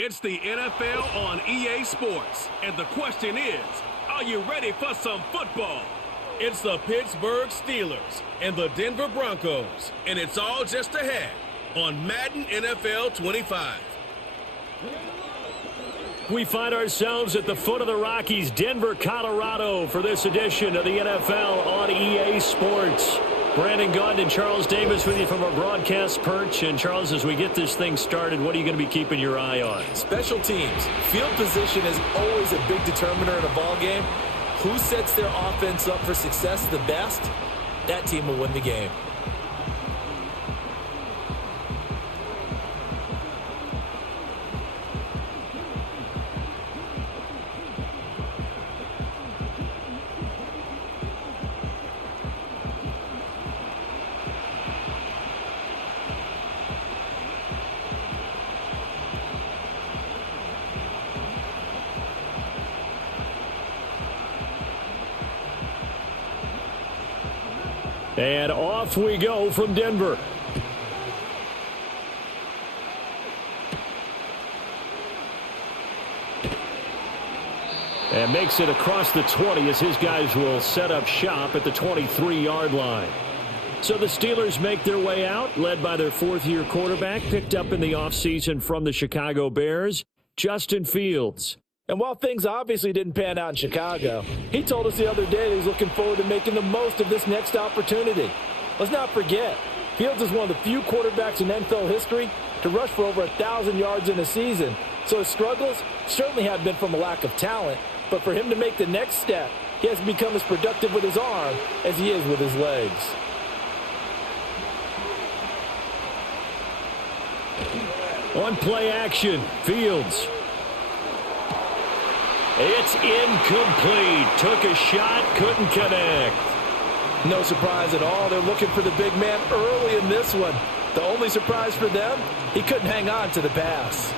It's the NFL on EA Sports, and the question is, are you ready for some football? It's the Pittsburgh Steelers and the Denver Broncos, and it's all just ahead on Madden NFL 25. We find ourselves at the foot of the Rockies, Denver, Colorado, for this edition of the NFL on EA Sports. Brandon Gaudin and Charles Davis with you from our broadcast perch. And, Charles, as we get this thing started, what are you going to be keeping your eye on? Special teams. Field position is always a big determiner in a ball game. Who sets their offense up for success the best, that team will win the game. And off we go from Denver. And makes it across the 20 as his guys will set up shop at the 23-yard line. So the Steelers make their way out, led by their fourth-year quarterback, picked up in the offseason from the Chicago Bears, Justin Fields. And while things obviously didn't pan out in Chicago, he told us the other day that he's looking forward to making the most of this next opportunity. Let's not forget, Fields is one of the few quarterbacks in NFL history to rush for over 1,000 yards in a season. So his struggles certainly have been from a lack of talent, but for him to make the next step, he has to become as productive with his arm as he is with his legs. On play action, Fields. It's incomplete. Took a shot, couldn't connect. No surprise at all. They're looking for the big man early in this one. The only surprise for them, he couldn't hang on to the pass.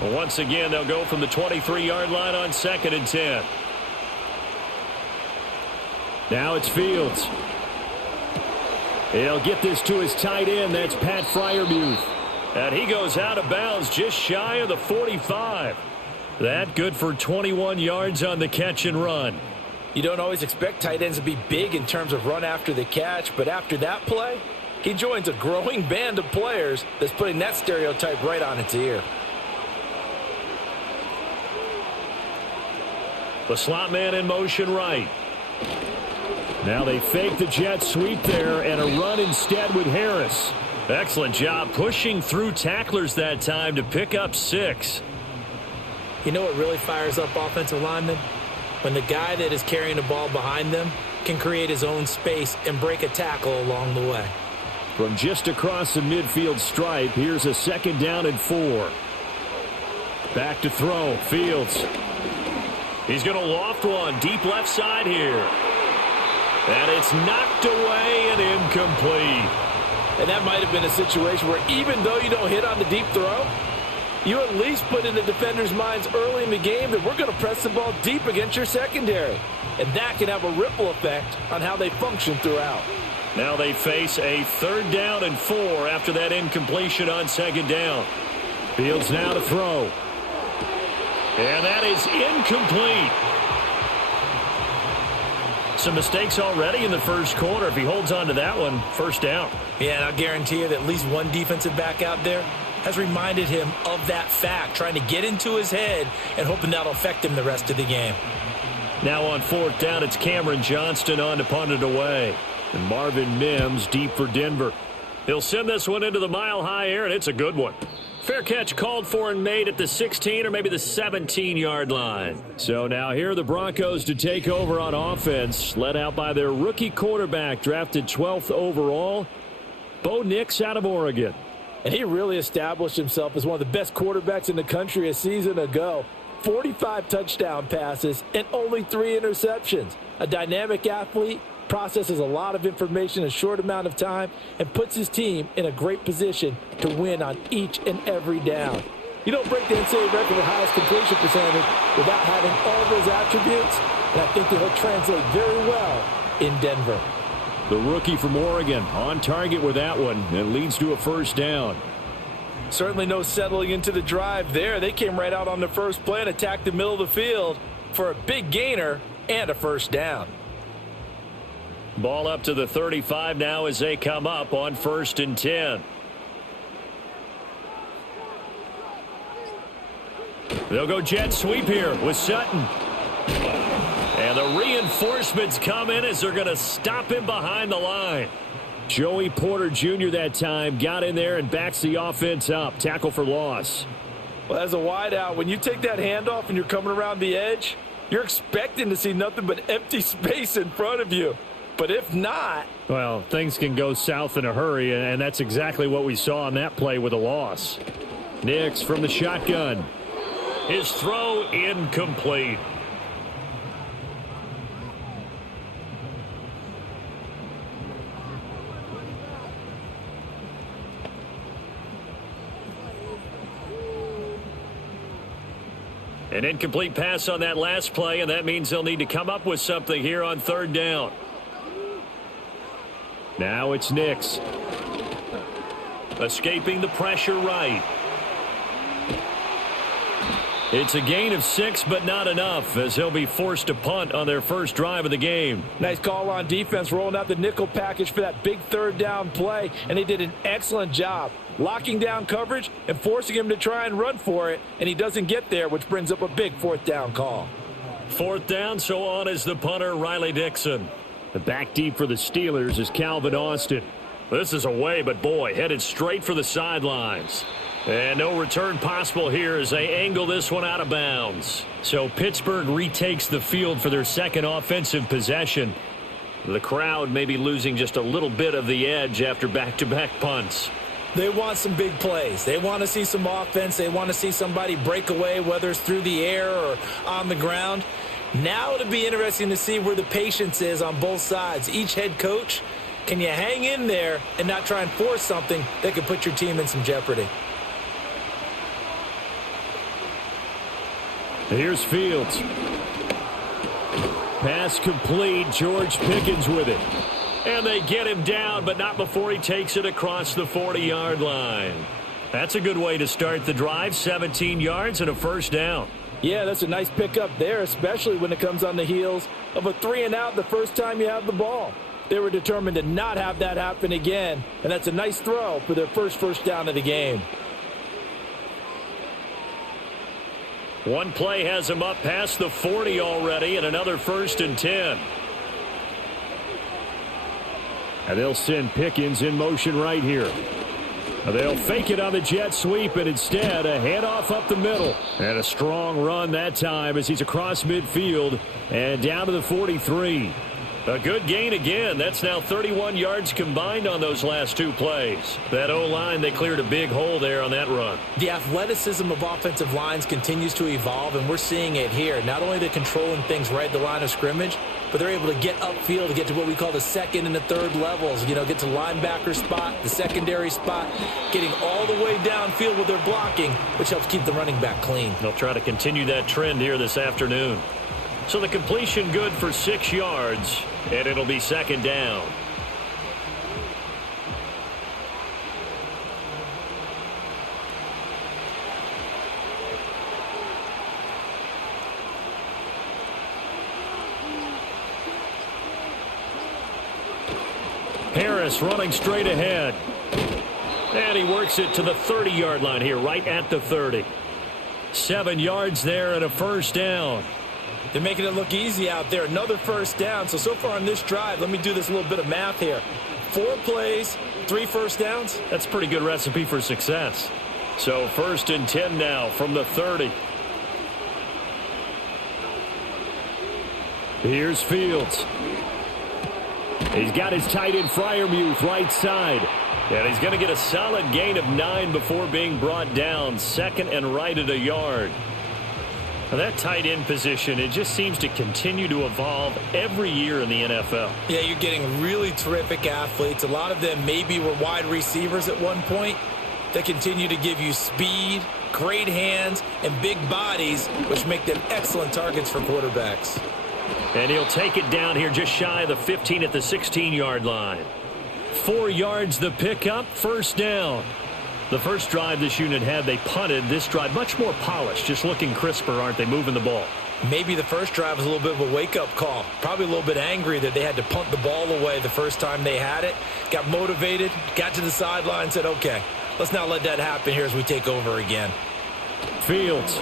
Well, once again, they'll go from the 23-yard line on 2nd and 10. Now it's Fields. He'll get this to his tight end. That's Pat Freiermuth. And he goes out of bounds just shy of the 45. That good for 21 yards on the catch and run. You don't always expect tight ends to be big in terms of run after the catch, but after that play, he joins a growing band of players that's putting that stereotype right on its ear. The slot man in motion right. Now they fake the jet sweep there and a run instead with Harris. Excellent job pushing through tacklers that time to pick up 6. You know what really fires up offensive linemen? When the guy that is carrying the ball behind them can create his own space and break a tackle along the way. From just across the midfield stripe, here's a 2nd down and 4. Back to throw, Fields. He's going to loft one deep left side here. And it's knocked away and incomplete. And that might have been a situation where even though you don't hit on the deep throw, you at least put in the defenders' minds early in the game that we're going to press the ball deep against your secondary. And that can have a ripple effect on how they function throughout. Now they face a 3rd down and 4 after that incompletion on 2nd down. Fields now to throw. And that is incomplete. Some mistakes already in the first quarter. If he holds on to that one, 1st down. Yeah, and I'll guarantee you that at least one defensive back out there has reminded him of that fact, trying to get into his head and hoping that'll affect him the rest of the game. Now on 4th down, it's Cameron Johnston on to punt it away. And Marvin Mims deep for Denver. He'll send this one into the mile-high air, and it's a good one. Fair catch called for and made at the 16 or maybe the 17-yard line. So now here are the Broncos to take over on offense, led out by their rookie quarterback, drafted 12th overall, Bo Nix out of Oregon. And he really established himself as one of the best quarterbacks in the country a season ago. 45 touchdown passes and only 3 interceptions. A dynamic athlete, processes a lot of information in a short amount of time, and puts his team in a great position to win on each and every down. You don't break the NCAA record for highest completion percentage without having all those attributes, and I think that he'll translate very well in Denver. The rookie from Oregon on target with that one. It leads to a first down. Certainly no settling into the drive there. They came right out on the first play and attacked the middle of the field for a big gainer and a first down. Ball up to the 35 now as they come up on 1st and 10. They'll go jet sweep here with Sutton. And the reinforcements come in as they're going to stop him behind the line. Joey Porter Jr. that time got in there and backs the offense up. Tackle for loss. Well, as a wideout, when you take that handoff and you're coming around the edge, you're expecting to see nothing but empty space in front of you. But if not... well, things can go south in a hurry, and that's exactly what we saw on that play with a loss. Nix from the shotgun. His throw incomplete. An incomplete pass on that last play, and that means they'll need to come up with something here on 3rd down. Now it's Nix. Escaping the pressure right. It's a gain of 6, but not enough, as they'll be forced to punt on their first drive of the game. Nice call on defense, rolling out the nickel package for that big 3rd down play, and they did an excellent job locking down coverage and forcing him to try and run for it, and he doesn't get there, which brings up a big 4th down call. 4th down, so on is the punter, Riley Dixon. The back deep for the Steelers is Calvin Austin. This is away, but boy, headed straight for the sidelines. And no return possible here as they angle this one out of bounds. So Pittsburgh retakes the field for their second offensive possession. The crowd may be losing just a little bit of the edge after back-to-back punts. They want some big plays. They want to see some offense. They want to see somebody break away, whether it's through the air or on the ground. Now it'll be interesting to see where the patience is on both sides. Each head coach, can you hang in there and not try and force something that could put your team in some jeopardy? Here's Fields. Pass complete. George Pickens with it. And they get him down, but not before he takes it across the 40-yard line. That's a good way to start the drive. 17 yards and a first down. Yeah, that's a nice pickup there, especially when it comes on the heels of a 3-and-out the first time you have the ball. They were determined to not have that happen again, and that's a nice throw for their first down of the game. One play has him up past the 40 already, and another 1st and 10. And they'll send Pickens in motion right here. They'll fake it on the jet sweep, and instead a handoff up the middle. And a strong run that time as he's across midfield and down to the 43. A good gain again. That's now 31 yards combined on those last 2 plays. That O-line, they cleared a big hole there on that run. The athleticism of offensive lines continues to evolve, and we're seeing it here. Not only are they controlling things right at the line of scrimmage, but they're able to get upfield to get to what we call the 2nd and the 3rd levels. You know, get to linebacker spot, the secondary spot, getting all the way downfield with their blocking, which helps keep the running back clean. They'll try to continue that trend here this afternoon. So the completion good for 6 yards, and it'll be 2nd down. Harris running straight ahead. And he works it to the 30-yard line here, right at the 30. 7 yards there and a first down. They're making it look easy out there. Another first down. So far on this drive, let me do this little bit of math here. 4 plays, 3 first downs. That's a pretty good recipe for success. So 1st and 10 now from the 30. Here's Fields. He's got his tight end Freiermuth right side. And he's going to get a solid gain of 9 before being brought down. 2nd and right at a yard. Now that tight end position, it just seems to continue to evolve every year in the NFL. Yeah, you're getting really terrific athletes. A lot of them maybe were wide receivers at one point. They continue to give you speed, great hands, and big bodies, which make them excellent targets for quarterbacks. And he'll take it down here just shy of the 15 at the 16-yard line. 4 yards the pickup, first down. The first drive this unit had, they punted. This drive, much more polished, just looking crisper, aren't they, moving the ball? Maybe the first drive was a little bit of a wake-up call. Probably a little bit angry that they had to punt the ball away the first time they had it. Got motivated, got to the sideline, said, okay, let's not let that happen here as we take over again. Fields.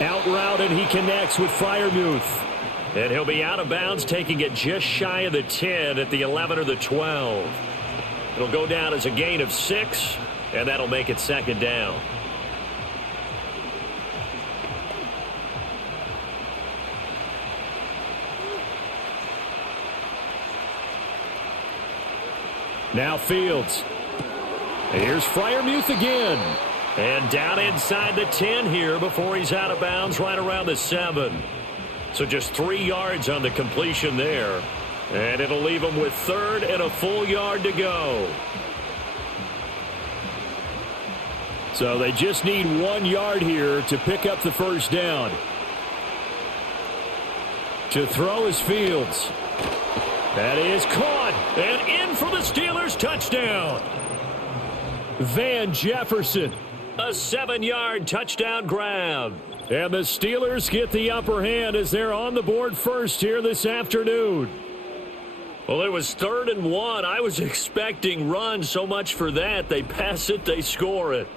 Out route, and he connects with Freiermuth. And he'll be out of bounds, taking it just shy of the 10 at the 11 or the 12. It'll go down as a gain of 6, and that'll make it second down. Now Fields. Here's Freiermuth again. And down inside the 10 here before he's out of bounds right around the 7. So just 3 yards on the completion there. And it'll leave him with 3rd and a full yard to go. So they just need 1 yard here to pick up the first down. To throw is Fields. That is caught. And in for the Steelers touchdown. Van Jefferson. A 7-yard touchdown grab. And the Steelers get the upper hand as they're on the board first here this afternoon. Well, it was 3rd and 1. I was expecting runs, so much for that. They pass it, they score it.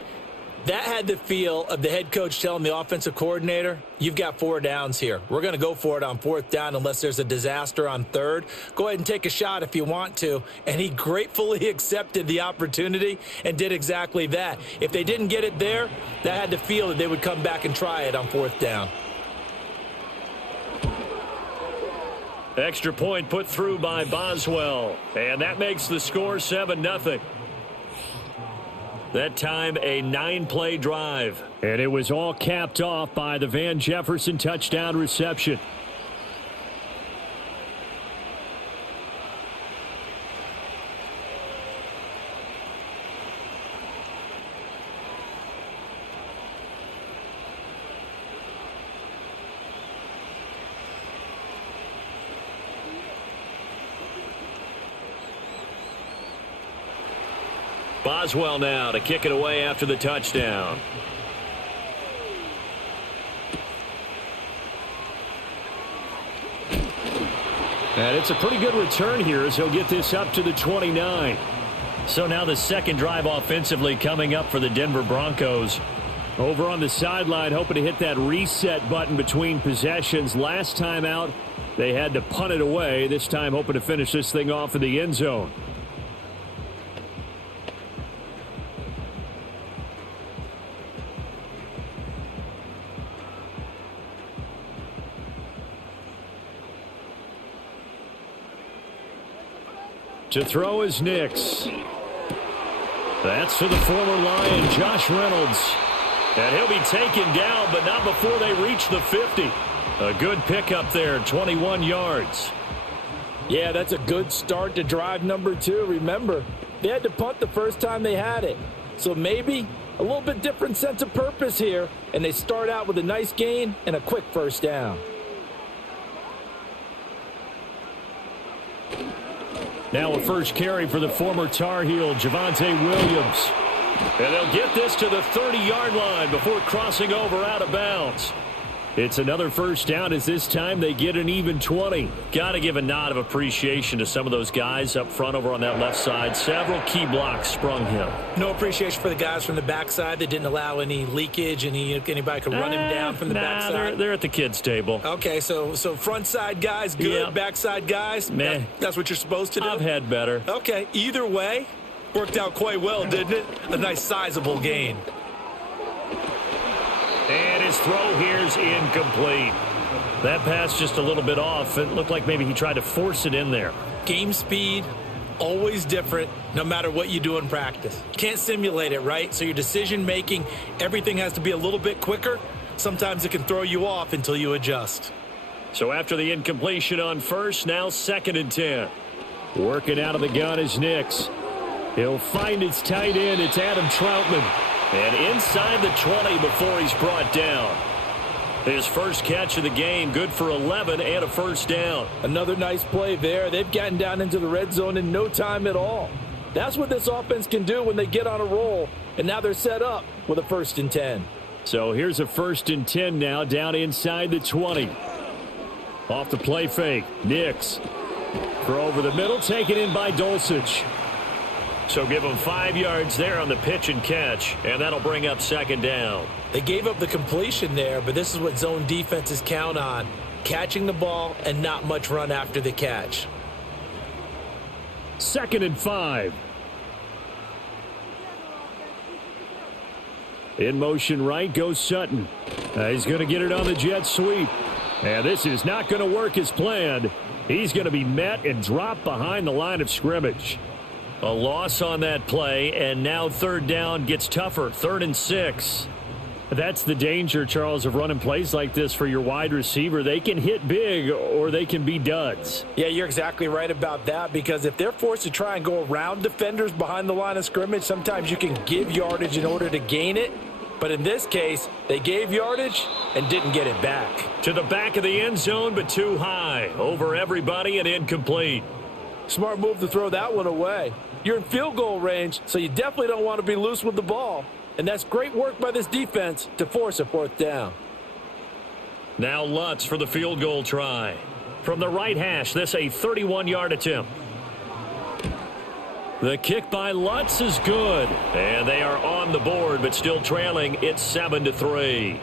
That had the feel of the head coach telling the offensive coordinator, you've got 4 downs here. We're going to go for it on 4th down unless there's a disaster on 3rd. Go ahead and take a shot if you want to. And he gratefully accepted the opportunity and did exactly that. If they didn't get it there, that had the feel that they would come back and try it on 4th down. Extra point put through by Boswell. And that makes the score 7-0. That time a 9-play drive. And it was all capped off by the Van Jefferson touchdown reception. Boswell now to kick it away after the touchdown. And it's a pretty good return here as he'll get this up to the 29. So now the second drive offensively coming up for the Denver Broncos. Over on the sideline, hoping to hit that reset button between possessions. Last time out, they had to punt it away. This time hoping to finish this thing off in the end zone. To throw is Nix. That's for the former Lion, Josh Reynolds. And he'll be taken down, but not before they reach the 50. A good pickup there, 21 yards. Yeah, that's a good start to drive number 2. Remember, they had to punt the first time they had it. So maybe a little bit different sense of purpose here, and they start out with a nice gain and a quick first down. Now a first carry for the former Tar Heel, Javonte Williams. And they'll get this to the 30-yard line before crossing over out of bounds. It's another first down as this time they get an even 20. Got to give a nod of appreciation to some of those guys up front over on that left side. Several key blocks sprung him. No appreciation for the guys from the backside that didn't allow any leakage, and anybody could run him down from the backside. They're at the kids' table. Okay, so front side guys good, yep. Backside guys, meh. That's what you're supposed to do? I've had better. Okay, either way, worked out quite well, didn't it? A nice sizable gain. And his throw here's incomplete. That pass just a little bit off. It looked like maybe he tried to force it in there. Game speed, always different, no matter what you do in practice. Can't simulate it, right? So your decision making, everything has to be a little bit quicker. Sometimes it can throw you off until you adjust. So after the incompletion on first, now 2nd and 10. Working out of the gun is Nix. He'll find his tight end. It's Adam Troutman. And inside the 20 before he's brought down. His first catch of the game, good for 11 and a first down. Another nice play there. They've gotten down into the red zone in no time at all. That's what this offense can do when they get on a roll, and now they're set up with a 1st and 10. So here's a 1st and 10 now, down inside the 20. Off the play fake, Nix. Throw over the middle, taken in by Dulcich. So give them 5 yards there on the pitch and catch, and that'll bring up 2nd down. They gave up the completion there, but this is what zone defenses count on, catching the ball and not much run after the catch. 2nd and 5. In motion right goes Sutton. He's going to get it on the jet sweep. And this is not going to work as planned. He's going to be met and dropped behind the line of scrimmage. A loss on that play, and now 3rd down gets tougher. 3rd and 6. That's the danger, Charles, of running plays like this for your wide receiver. They can hit big or they can be duds. Yeah, you're exactly right about that, because if they're forced to try and go around defenders behind the line of scrimmage, sometimes you can give yardage in order to gain it. But in this case, they gave yardage and didn't get it back. To the back of the end zone, but too high. Over everybody and incomplete. Smart move to throw that one away. You're in field goal range, so you definitely don't want to be loose with the ball. And that's great work by this defense to force a 4th down. Now Lutz for the field goal try. From the right hash, this a 31-yard attempt. The kick by Lutz is good. And they are on the board, but still trailing. It's 7-3.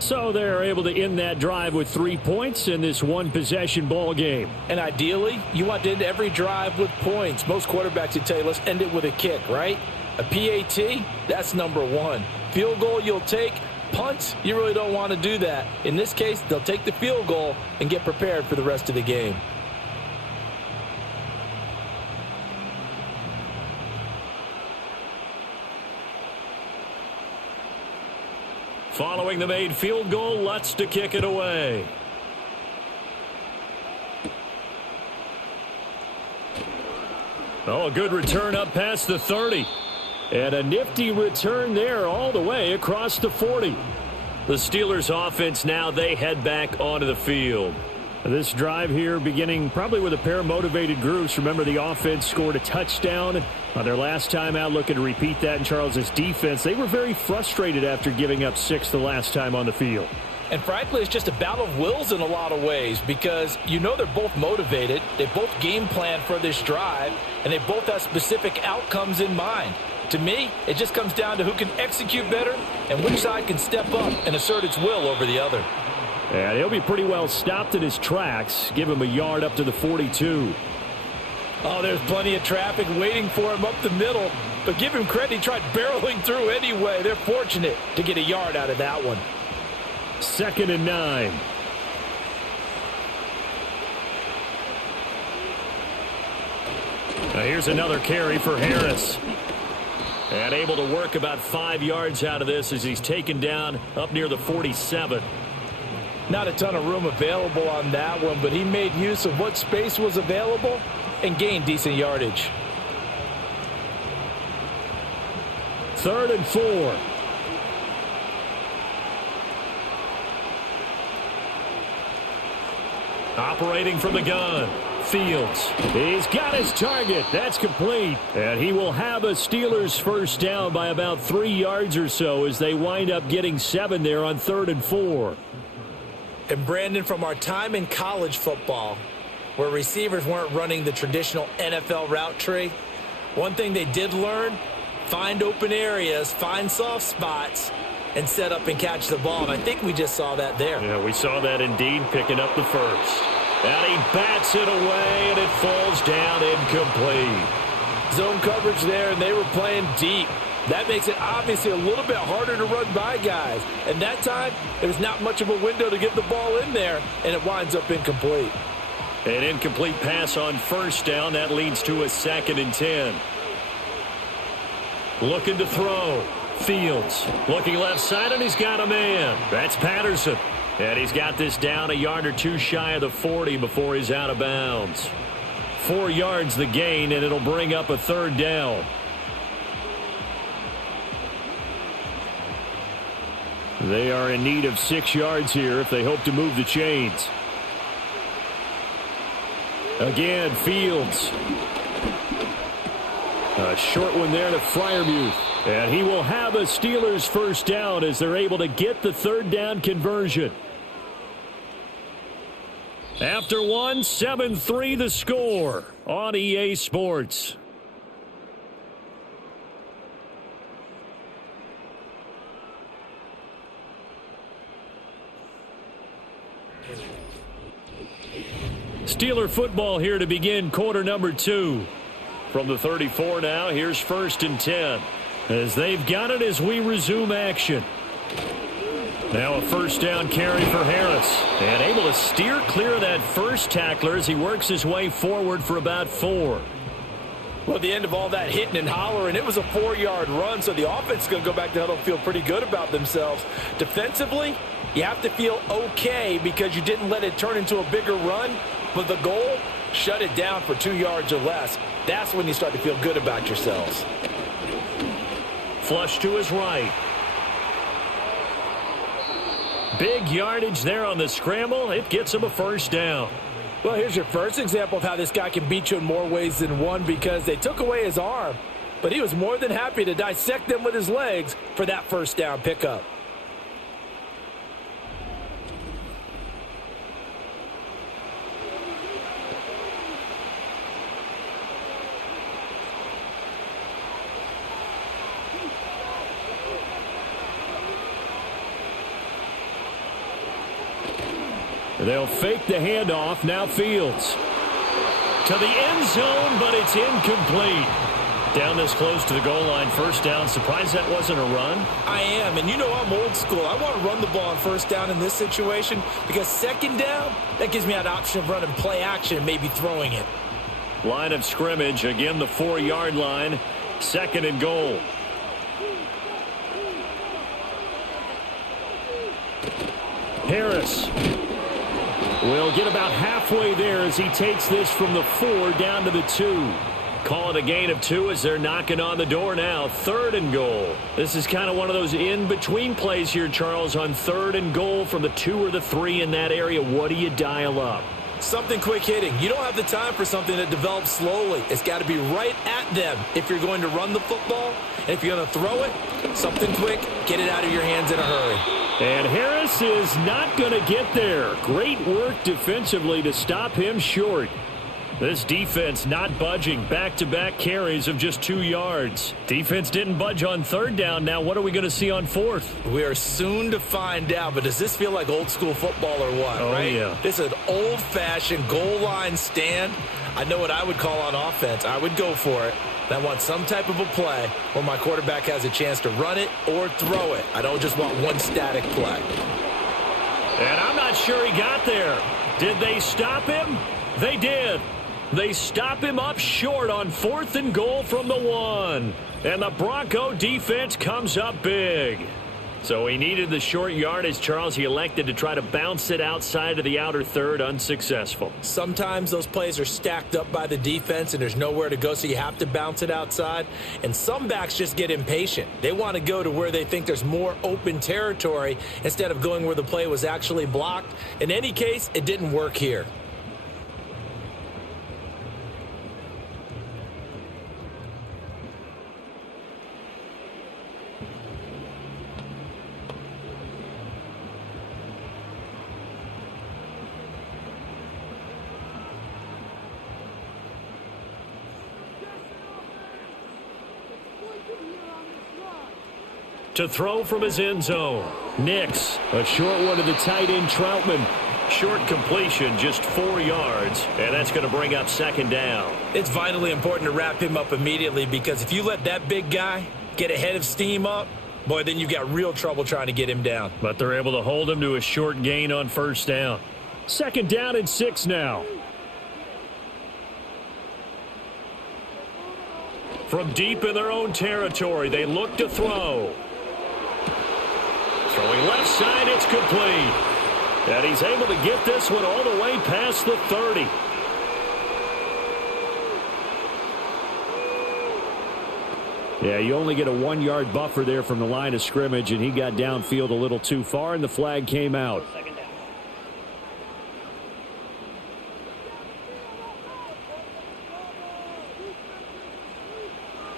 So they're able to end that drive with 3 points in this one-possession ball game. And ideally, you want to end every drive with points. Most quarterbacks would tell you, let's end it with a kick, right? A PAT, that's number 1. Field goal you'll take. Punts, you really don't want to do that. In this case, they'll take the field goal and get prepared for the rest of the game. Following the made field goal, Lutz to kick it away. Oh, a good return up past the 30. And a nifty return there all the way across the 40. The Steelers offense now, they head back onto the field. This drive here beginning probably with a pair of motivated groups. Remember, the offense scored a touchdown on their last time out. Looking to repeat that in Charles' defense. They were very frustrated after giving up 6 the last time on the field. And frankly, it's just a battle of wills in a lot of ways, because you know they're both motivated. They both game plan for this drive, and they both have specific outcomes in mind. To me, it just comes down to who can execute better and which side can step up and assert its will over the other. And he'll be pretty well stopped in his tracks. Give him a yard up to the 42. Oh, there's plenty of traffic waiting for him up the middle. But give him credit, he tried barreling through anyway. They're fortunate to get a yard out of that one. 2nd and 9. Now here's another carry for Harris. And able to work about 5 yards out of this as he's taken down up near the 47. Not a ton of room available on that one, but he made use of what space was available and gained decent yardage. 3rd and 4. Operating from the gun. Fields. He's got his target. That's complete. And he will have a Steelers 1st down by about 3 yards or so as they wind up getting 7 there on 3rd and 4. And Brandon, from our time in college football, where receivers weren't running the traditional NFL route tree, one thing they did learn, find open areas, find soft spots, and set up and catch the ball. And I think we just saw that there. Yeah, we saw that indeed, picking up the 1st. And he bats it away, and it falls down incomplete. Zone coverage there, and they were playing deep. That makes it obviously a little bit harder to run by guys. And that time, there was not much of a window to get the ball in there, and it winds up incomplete. An incomplete pass on 1st down. That leads to a 2nd and 10. Looking to throw. Fields looking left side, and he's got a man. That's Patterson. And he's got this down a yard or two shy of the 40 before he's out of bounds. 4 yards the gain, and it'll bring up a 3rd down. They are in need of 6 yards here if they hope to move the chains. Again, Fields. A short one there to Freiermuth. And he will have a Steelers first down as they're able to get the third down conversion. After one, 7-3 the score on EA Sports. Steeler football here to begin quarter number 2. From the 34 now, here's 1st and 10. As they've got it as we resume action. Now a first down carry for Harris. And able to steer clear of that first tackler as he works his way forward for about 4. Well, at the end of all that hitting and hollering, it was a 4-yard run, so the offense is going to go back to huddle and feel pretty good about themselves. Defensively, you have to feel okay because you didn't let it turn into a bigger run, but the goal, shut it down for 2 yards or less. That's when you start to feel good about yourselves. Flush to his right. Big yardage there on the scramble. It gets him a first down. Well, here's your first example of how this guy can beat you in more ways than one because they took away his arm, but he was more than happy to dissect them with his legs for that first down pickup. They'll fake the handoff. Now Fields. To the end zone, but it's incomplete. Down this close to the goal line, first down. Surprised that wasn't a run? I am, and you know I'm old school. I want to run the ball on first down in this situation because second down, that gives me that option of running play action and maybe throwing it. Line of scrimmage, again the 4-yard line. 2nd and goal. Harris will get about halfway there as he takes this from the 4 down to the 2. Call it a gain of 2 as they're knocking on the door now. 3rd and goal. This is kind of one of those in-between plays here, Charles, on 3rd and goal from the 2 or the 3 in that area. What do you dial up? Something quick hitting. You don't have the time for something that develops slowly. It's got to be right at them if you're going to run the football. And if you're going to throw it, something quick, get it out of your hands in a hurry. And Harris is not going to get there. Great work defensively to stop him short. This defense not budging. Back-to-back carries of just 2 yards. Defense didn't budge on 3rd down. Now what are we going to see on 4th? We are soon to find out, but does this feel like old school football or what, right? Yeah. This is an old-fashioned goal line stand. I know what I would call on offense. I would go for it. I want some type of a play where my quarterback has a chance to run it or throw it. I don't just want one static play. And I'm not sure he got there. Did they stop him? They did. They stop him up short on 4th and goal from the 1. And the Bronco defense comes up big. So he needed the short yardage, Charles. He elected to try to bounce it outside of the outer 3rd, unsuccessful. Sometimes those plays are stacked up by the defense and there's nowhere to go, so you have to bounce it outside. And some backs just get impatient. They want to go to where they think there's more open territory instead of going where the play was actually blocked. In any case, it didn't work here. To throw from his end zone. Nix. A short one to the tight end, Troutman. Short completion, just 4 yards, and that's going to bring up 2nd down. It's vitally important to wrap him up immediately because if you let that big guy get ahead of steam up, boy, then you've got real trouble trying to get him down. But they're able to hold him to a short gain on 1st down. 2nd down and 6 now. From deep in their own territory, they look to throw. Throwing left side, it's complete. And he's able to get this one all the way past the 30. Yeah, you only get a 1-yard buffer there from the line of scrimmage, and he got downfield a little too far, and the flag came out.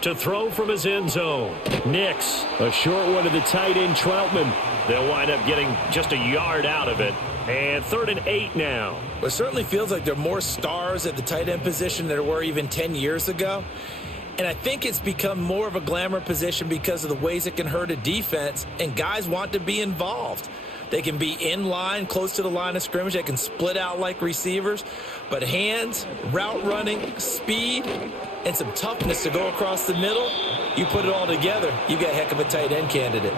To throw from his end zone. Nix, a short one to the tight end, Troutman. They'll wind up getting just a yard out of it. And 3rd and 8 now. Well, it certainly feels like there are more stars at the tight end position than there were even 10 years ago. And I think it's become more of a glamour position because of the ways it can hurt a defense, and guys want to be involved. They can be in line, close to the line of scrimmage. They can split out like receivers. But hands, route running, speed, and some toughness to go across the middle, you put it all together, you got a heck of a tight end candidate.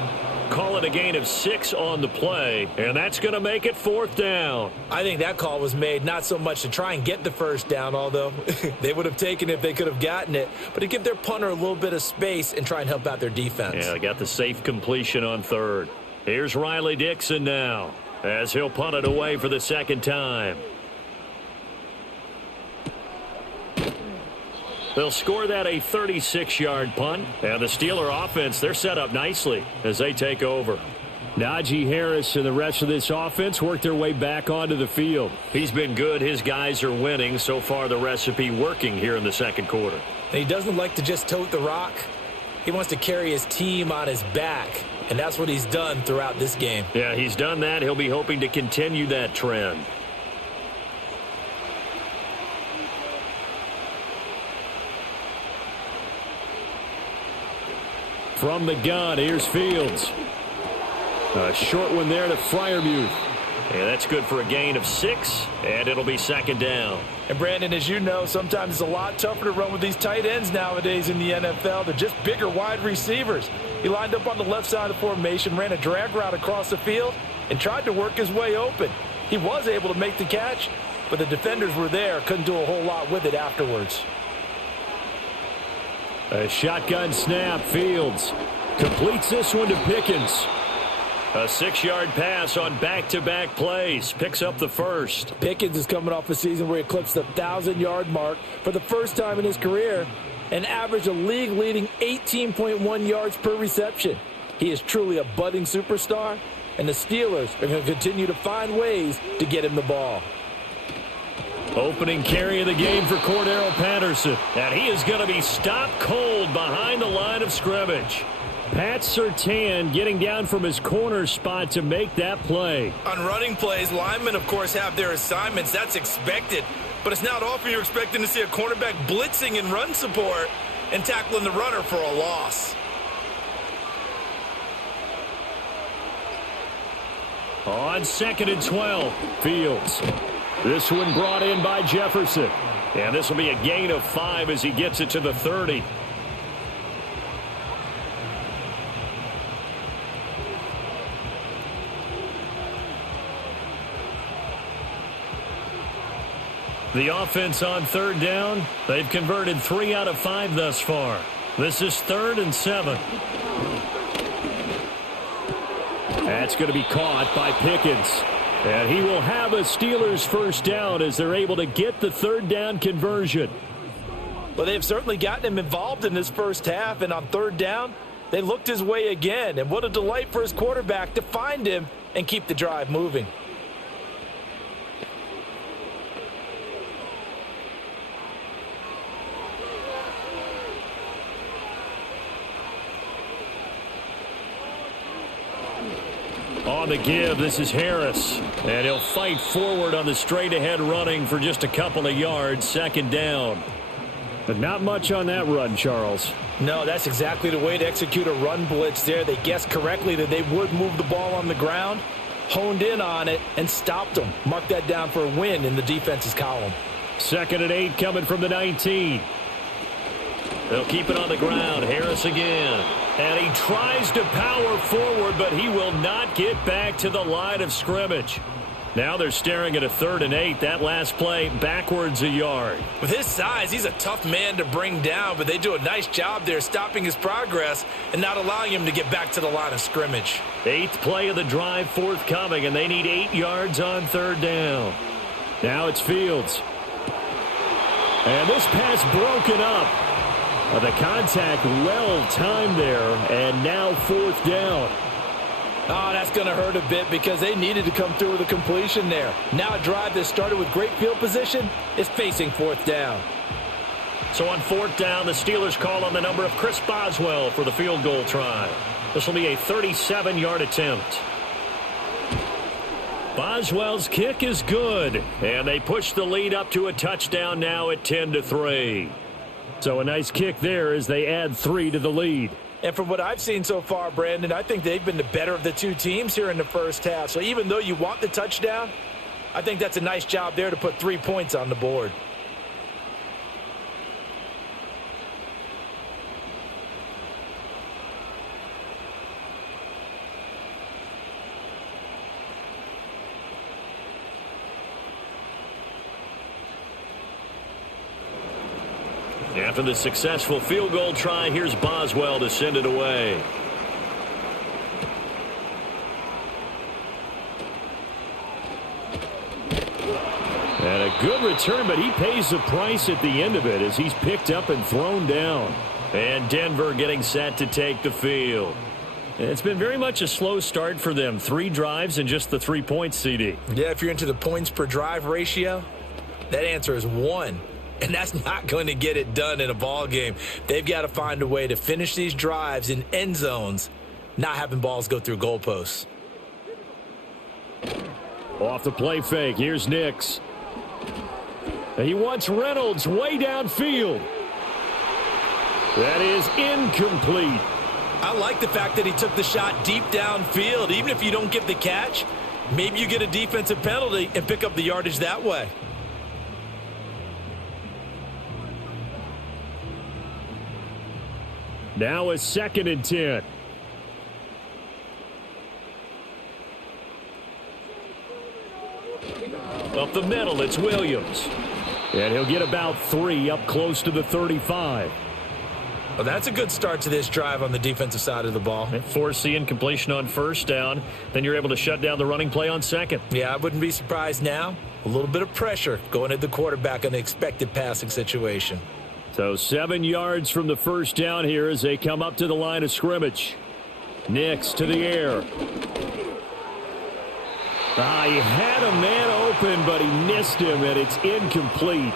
Call it a gain of 6 on the play, and that's going to make it 4th down. I think that call was made not so much to try and get the first down, although they would have taken it if they could have gotten it, but to give their punter a little bit of space and try and help out their defense. Yeah, they got the safe completion on 3rd. Here's Riley Dixon now as he'll punt it away for the 2nd time. They'll score that a 36-yard punt. And the Steeler offense, they're set up nicely as they take over. Najee Harris and the rest of this offense work their way back onto the field. He's been good. His guys are winning. So far, the recipe working here in the 2nd quarter. And he doesn't like to just tote the rock. He wants to carry his team on his back, and that's what he's done throughout this game. Yeah, he's done that. He'll be hoping to continue that trend. From the gun, here's Fields. A short one there to Freiermuth. And that's good for a gain of 6, and it'll be 2nd down. And Brandon, as you know, sometimes it's a lot tougher to run with these tight ends nowadays in the NFL. They're just bigger wide receivers. He lined up on the left side of the formation, ran a drag route across the field, and tried to work his way open. He was able to make the catch, but the defenders were there, couldn't do a whole lot with it afterwards. A shotgun snap. Fields completes this one to Pickens. A 6-yard pass on back-to-back plays. Picks up the first. Pickens is coming off a season where he eclipsed the 1,000-yard mark for the first time in his career and averaged a league-leading 18.1 yards per reception. He is truly a budding superstar, and the Steelers are going to continue to find ways to get him the ball. Opening carry of the game for Cordero Patterson. And he is going to be stopped cold behind the line of scrimmage. Pat Surtain getting down from his corner spot to make that play. On running plays, linemen, of course, have their assignments. That's expected. But it's not often you're expecting to see a cornerback blitzing in run support and tackling the runner for a loss. On 2nd and 12, Fields. This one brought in by Jefferson. And this will be a gain of 5 as he gets it to the 30. The offense on 3rd down, they've converted 3 out of 5 thus far. This is 3rd and 7. That's going to be caught by Pickens. And he will have a Steelers first down as they're able to get the 3rd down conversion. Well, they've certainly gotten him involved in this first half, and on 3rd down, they looked his way again. And what a delight for his quarterback to find him and keep the drive moving. On the give, this is Harris. And he'll fight forward on the straight-ahead running for just a couple of yards, 2nd down. But not much on that run, Charles. No, that's exactly the way to execute a run blitz there. They guessed correctly that they would move the ball on the ground, honed in on it, and stopped them. Mark that down for a win in the defense's column. 2nd and 8 coming from the 19. They'll keep it on the ground. Harris again. And he tries to power forward, but he will not get back to the line of scrimmage. Now they're staring at a 3rd and 8. That last play backwards a yard. With his size, he's a tough man to bring down, but they do a nice job there stopping his progress and not allowing him to get back to the line of scrimmage. 8th play of the drive forthcoming, and they need 8 yards on 3rd down. Now it's Fields. And this pass broken up. The contact well timed there, and now 4th down. Oh, that's going to hurt a bit because they needed to come through with a completion there. Now a drive that started with great field position is facing 4th down. So on 4th down, the Steelers call on the number of Chris Boswell for the field goal try. This will be a 37-yard attempt. Boswell's kick is good, and they push the lead up to a touchdown now at 10-3. So a nice kick there as they add 3 to the lead. And from what I've seen so far, Brandon, I think they've been the better of the two teams here in the first half. So even though you want the touchdown, I think that's a nice job there to put 3 points on the board. After the successful field goal try, here's Boswell to send it away. And a good return, but he pays the price at the end of it as he's picked up and thrown down. And Denver getting set to take the field. It's been very much a slow start for them. 3 drives and just the 3 points, CD. Yeah, if you're into the points per drive ratio, that answer is 1. And that's not going to get it done in a ball game. They've got to find a way to finish these drives in end zones, not having balls go through goalposts. Off the play fake, here's Nix. He wants Reynolds way downfield. That is incomplete. I like the fact that he took the shot deep downfield. Even if you don't get the catch, maybe you get a defensive penalty and pick up the yardage that way. Now a 2nd and 10. Up the middle, it's Williams. And he'll get about 3 up close to the 35. Well, that's a good start to this drive on the defensive side of the ball. Force the incompletion on 1st down. Then you're able to shut down the running play on 2nd. Yeah, I wouldn't be surprised now. A little bit of pressure going at the quarterback on the expected passing situation. So 7 yards from the 1st down here as they come up to the line of scrimmage. Nix to the air. He had a man open, but he missed him, and it's incomplete.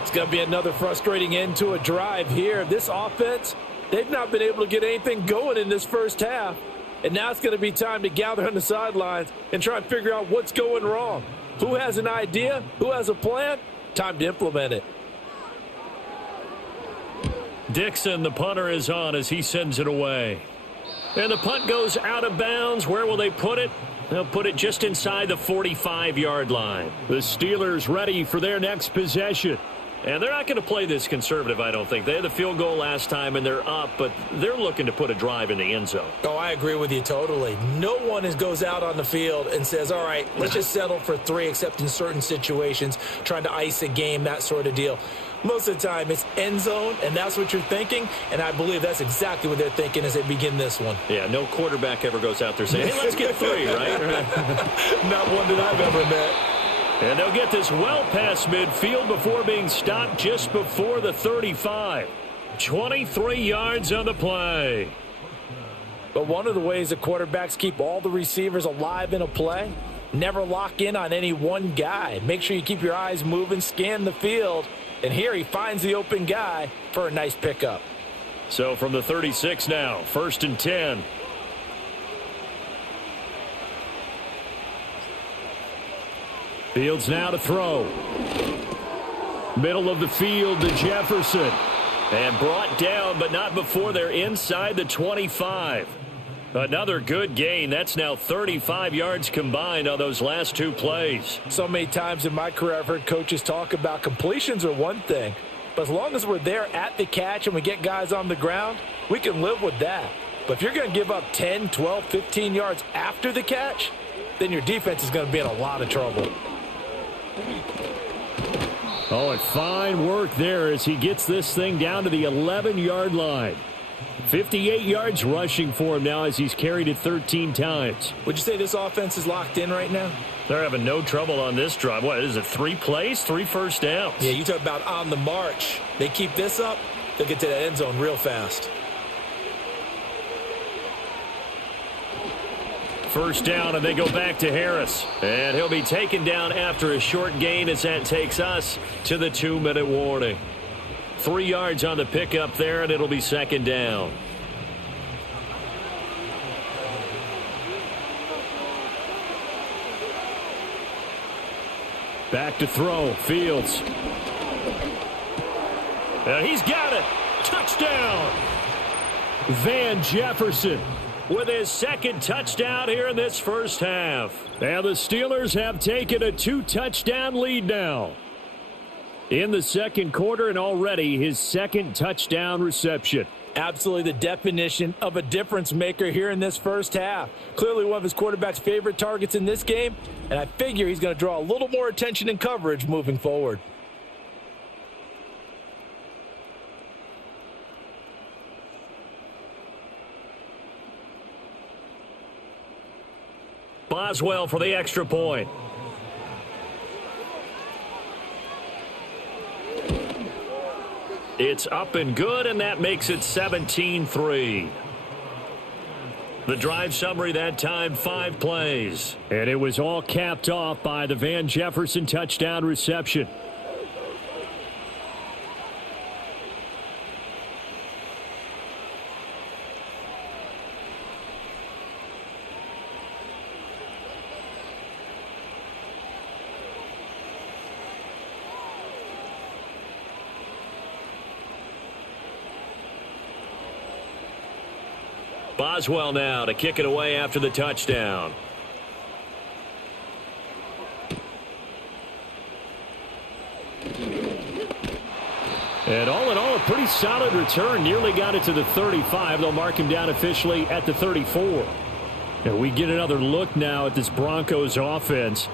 It's going to be another frustrating end to a drive here. This offense, they've not been able to get anything going in this first half. And now it's going to be time to gather on the sidelines and try and figure out what's going wrong. Who has an idea? Who has a plan? Time to implement it. Dixon, the punter, is on as he sends it away. And the punt goes out of bounds. Where will they put it? They'll put it just inside the 45-yard line. The Steelers ready for their next possession. And they're not going to play this conservative, I don't think. They had the field goal last time, and they're up, but they're looking to put a drive in the end zone. Oh, I agree with you totally. No one goes out on the field and says, all right, let's just settle for 3, except in certain situations, trying to ice a game, that sort of deal. Most of the time, it's end zone, and that's what you're thinking, and I believe that's exactly what they're thinking as they begin this one. Yeah, no quarterback ever goes out there saying, hey, let's get 3, right? Not one that I've ever met. And they'll get this well past midfield before being stopped just before the 35. 23 yards on the play. But one of the ways that quarterbacks keep all the receivers alive in a play, never lock in on any one guy. Make sure you keep your eyes moving, scan the field, and here he finds the open guy for a nice pickup. So from the 36 now, 1st and 10. Fields now to throw. Middle of the field to Jefferson. And brought down, but not before they're inside the 25. Another good gain. That's now 35 yards combined on those last 2 plays. So many times in my career I've heard coaches talk about completions are one thing. But as long as we're there at the catch and we get guys on the ground, we can live with that. But if you're going to give up 10, 12, 15 yards after the catch, then your defense is going to be in a lot of trouble. Oh, and fine work there as he gets this thing down to the 11-yard line. 58 yards rushing for him now as he's carried it 13 times. Would you say this offense is locked in right now? They're having no trouble on this drive. What is it, 3 plays, 3 first downs? Yeah, you talk about on the march. They keep this up, They'll get to that end zone real fast. First down, and they go back to Harris. And he'll be taken down after a short gain as that takes us to the 2-minute warning. 3 yards on the pickup there, and it'll be second down. Back to throw, Fields. And he's got it. Touchdown. Van Jefferson with his second touchdown here in this first half. And the Steelers have taken a 2-touchdown lead now in the second quarter, and already his second touchdown reception. Absolutely the definition of a difference maker here in this first half. Clearly one of his quarterback's favorite targets in this game, and I figure he's going to draw a little more attention and coverage moving forward. Boswell for the extra point. It's up and good, and that makes it 17-3. The drive summary that time, 5 plays. And it was all capped off by the Van Jefferson touchdown reception. Boswell now to kick it away after the touchdown. And all in all, a pretty solid return. Nearly got it to the 35. They'll mark him down officially at the 34. And we get another look now at this Broncos offense.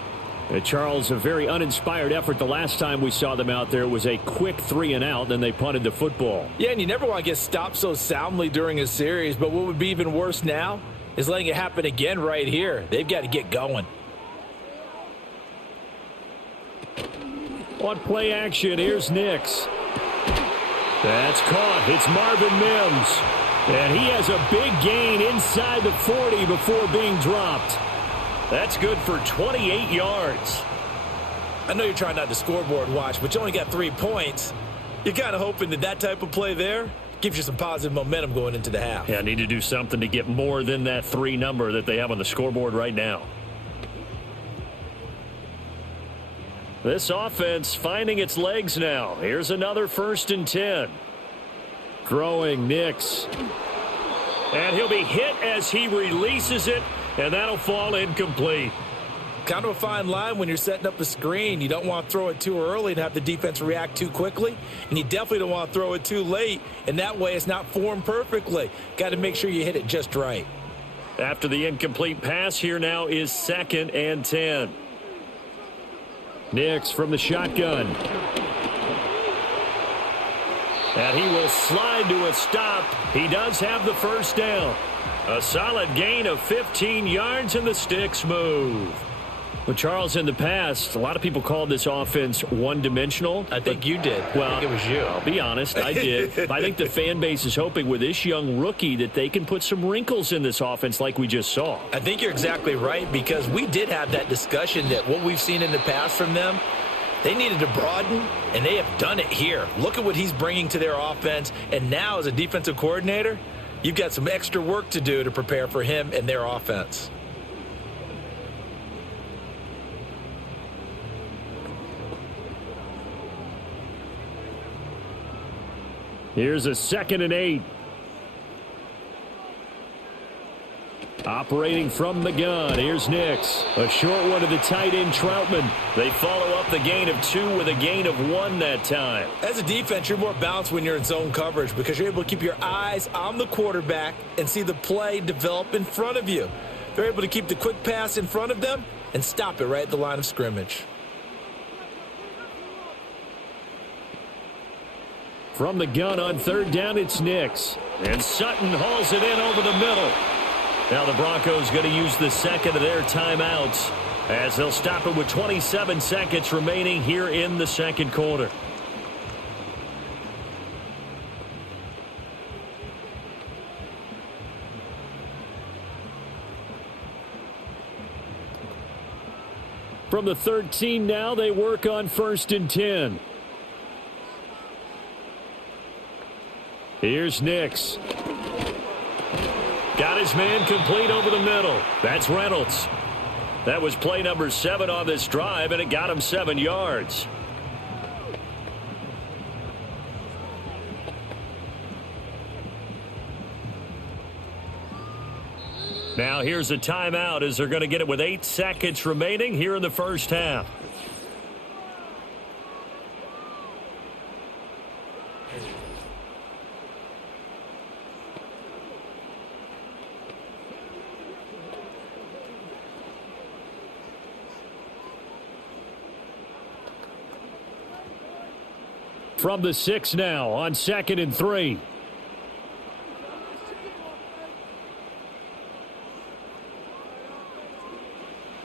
Charles, a very uninspired effort. The last time we saw them out there was a quick 3-and-out, then they punted the football. Yeah, and you never want to get stopped so soundly during a series, but what would be even worse now is letting it happen again right here. They've got to get going. On play action, here's Nix. That's caught. It's Marvin Mims. And he has a big gain inside the 40 before being dropped. That's good for 28 yards. I know you're trying not to scoreboard watch, but you only got 3 points. You're kind of hoping that that type of play there gives you some positive momentum going into the half. Yeah, I need to do something to get more than that 3 number that they have on the scoreboard right now. This offense finding its legs now. Here's another 1st and 10. Throwing Nix. And he'll be hit as he releases it. And that'll fall incomplete. Kind of a fine line when you're setting up a screen. You don't want to throw it too early and have the defense react too quickly. And you definitely don't want to throw it too late. And that way it's not formed perfectly. Got to make sure you hit it just right. After the incomplete pass, here now is 2nd and 10. Nix from the shotgun. And he will slide to a stop. He does have the first down. A solid gain of 15 yards, and the sticks move. Well, Charles, in the past, a lot of people called this offense one-dimensional. I think you did. Well, I think it was you. I'll be honest, I did. I think the fan base is hoping with this young rookie that they can put some wrinkles in this offense like we just saw. I think you're exactly right, because we did have that discussion that what we've seen in the past from them, they needed to broaden, and they have done it here. Look at what he's bringing to their offense, and now as a defensive coordinator, you've got some extra work to do to prepare for him and their offense. Here's a 2nd and 8. Operating from the gun. Here's Nix. A short one to the tight end, Troutman. They follow up the gain of 2 with a gain of 1 that time. As a defense, you're more balanced when you're in zone coverage because you're able to keep your eyes on the quarterback and see the play develop in front of you. They're able to keep the quick pass in front of them and stop it right at the line of scrimmage. From the gun on 3rd down, it's Nix. And Sutton hauls it in over the middle. Now the Broncos going to use the 2nd of their timeouts as they'll stop it with 27 seconds remaining here in the second quarter. From the 13 now, they work on 1st and 10. Here's Nix. Got his man complete over the middle. That's Reynolds. That was play number 7 on this drive, and it got him 7 yards. Now here's a timeout as they're going to get it with 8 seconds remaining here in the first half. From the 6 now on 2nd and 3.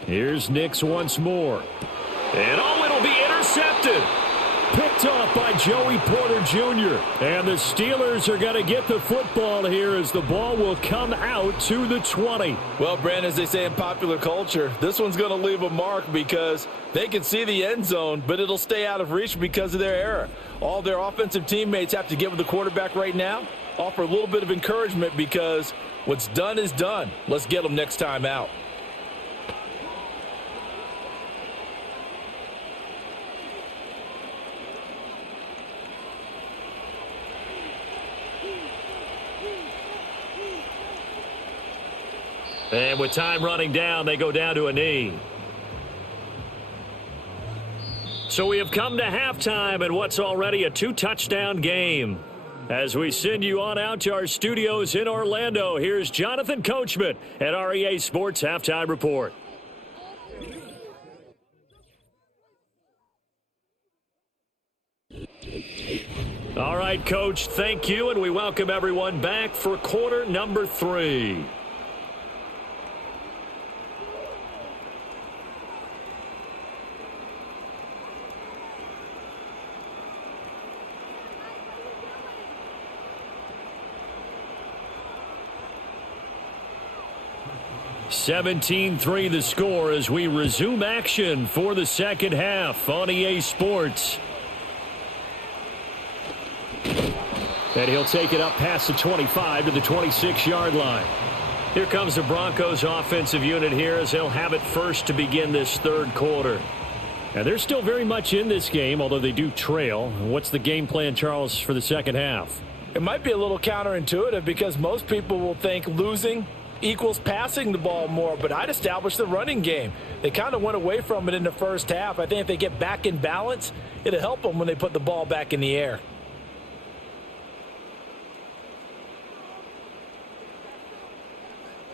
Here's Nix once more. And it'll be intercepted. Picked off by Joey Porter Jr. And the Steelers are going to get the football here as the ball will come out to the 20. Well, Brandon, as they say in popular culture, this one's going to leave a mark because they can see the end zone, but it'll stay out of reach because of their error. All their offensive teammates have to get with the quarterback right now, offer a little bit of encouragement because what's done is done. Let's get them next time out. And with time running down, they go down to a knee. So we have come to halftime in what's already a 2-touchdown game. As we send you on out to our studios in Orlando, here's Jonathan Coachman at our EA Sports Halftime Report. All right, Coach, thank you, and we welcome everyone back for quarter number 3. (17-3) the score as we resume action for the second half on EA Sports. And he'll take it up past the 25 to the 26-yard line. Here comes the Broncos offensive unit here as they'll have it first to begin this third quarter. And they're still very much in this game, although they do trail. What's the game plan, Charles, for the second half? It might be a little counterintuitive because most people will think losing equals passing the ball more, but I'd establish the running game. They kind of went away from it in the first half. I think if they get back in balance, it'll help them when they put the ball back in the air.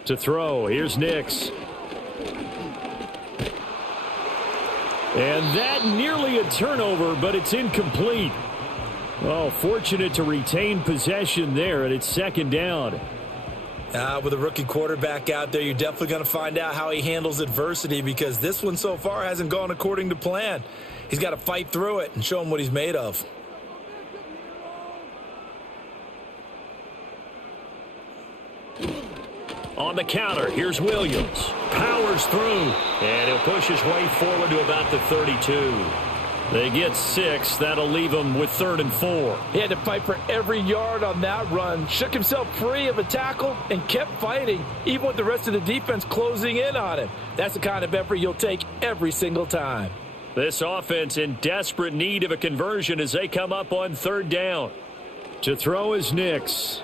To throw, here's Nix. And that nearly a turnover, but it's incomplete. Oh, fortunate to retain possession there, and it's second down. With a rookie quarterback out there, you're definitely going to find out how he handles adversity because this one so far hasn't gone according to plan. He's got to fight through it and show him what he's made of. On the counter, here's Williams. Powers through, and he'll push his way forward to about the 32. They get 6. That'll leave them with 3rd and 4. He had to fight for every yard on that run, shook himself free of a tackle, and kept fighting, even with the rest of the defense closing in on him. That's the kind of effort you'll take every single time. This offense in desperate need of a conversion as they come up on 3rd down. To throw is Nix.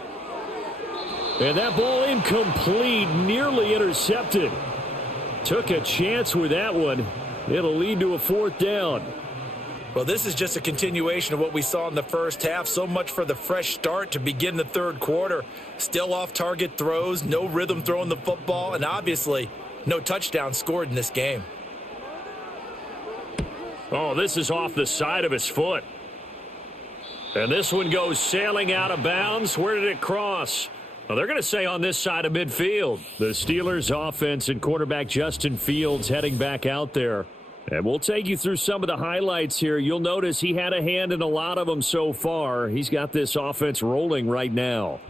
And that ball incomplete, nearly intercepted. Took a chance with that one. It'll lead to a 4th down. Well, this is just a continuation of what we saw in the first half. So much for the fresh start to begin the third quarter. Still off-target throws, no rhythm throwing the football, and obviously no touchdown scored in this game. Oh, this is off the side of his foot. And this one goes sailing out of bounds. Where did it cross? Well, they're going to say on this side of midfield. The Steelers offense and quarterback Justin Fields heading back out there. And we'll take you through some of the highlights here. You'll notice he had a hand in a lot of them so far. He's got this offense rolling right now.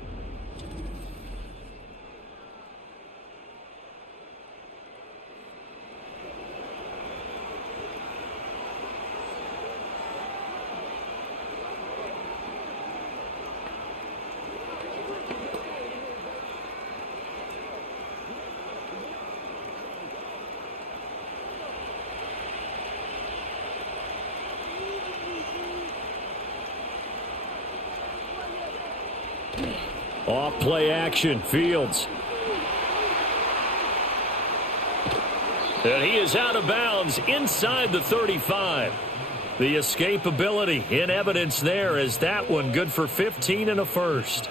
Off play action, Fields. And he is out of bounds inside the 35. The escapability in evidence there as that one good for 15 and a first.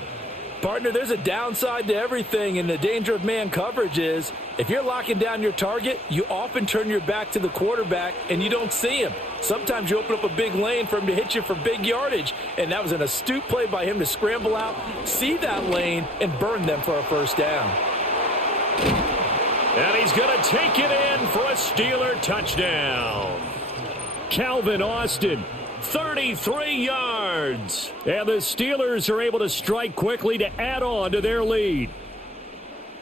Partner, there's a downside to everything, and the danger of man coverage is if you're locking down your target, you often turn your back to the quarterback and you don't see him. Sometimes you open up a big lane for him to hit you for big yardage, and that was an astute play by him to scramble out, see that lane, and burn them for a first down. And he's going to take it in for a Steeler touchdown. Calvin Austin, 33 yards. And the Steelers are able to strike quickly to add on to their lead.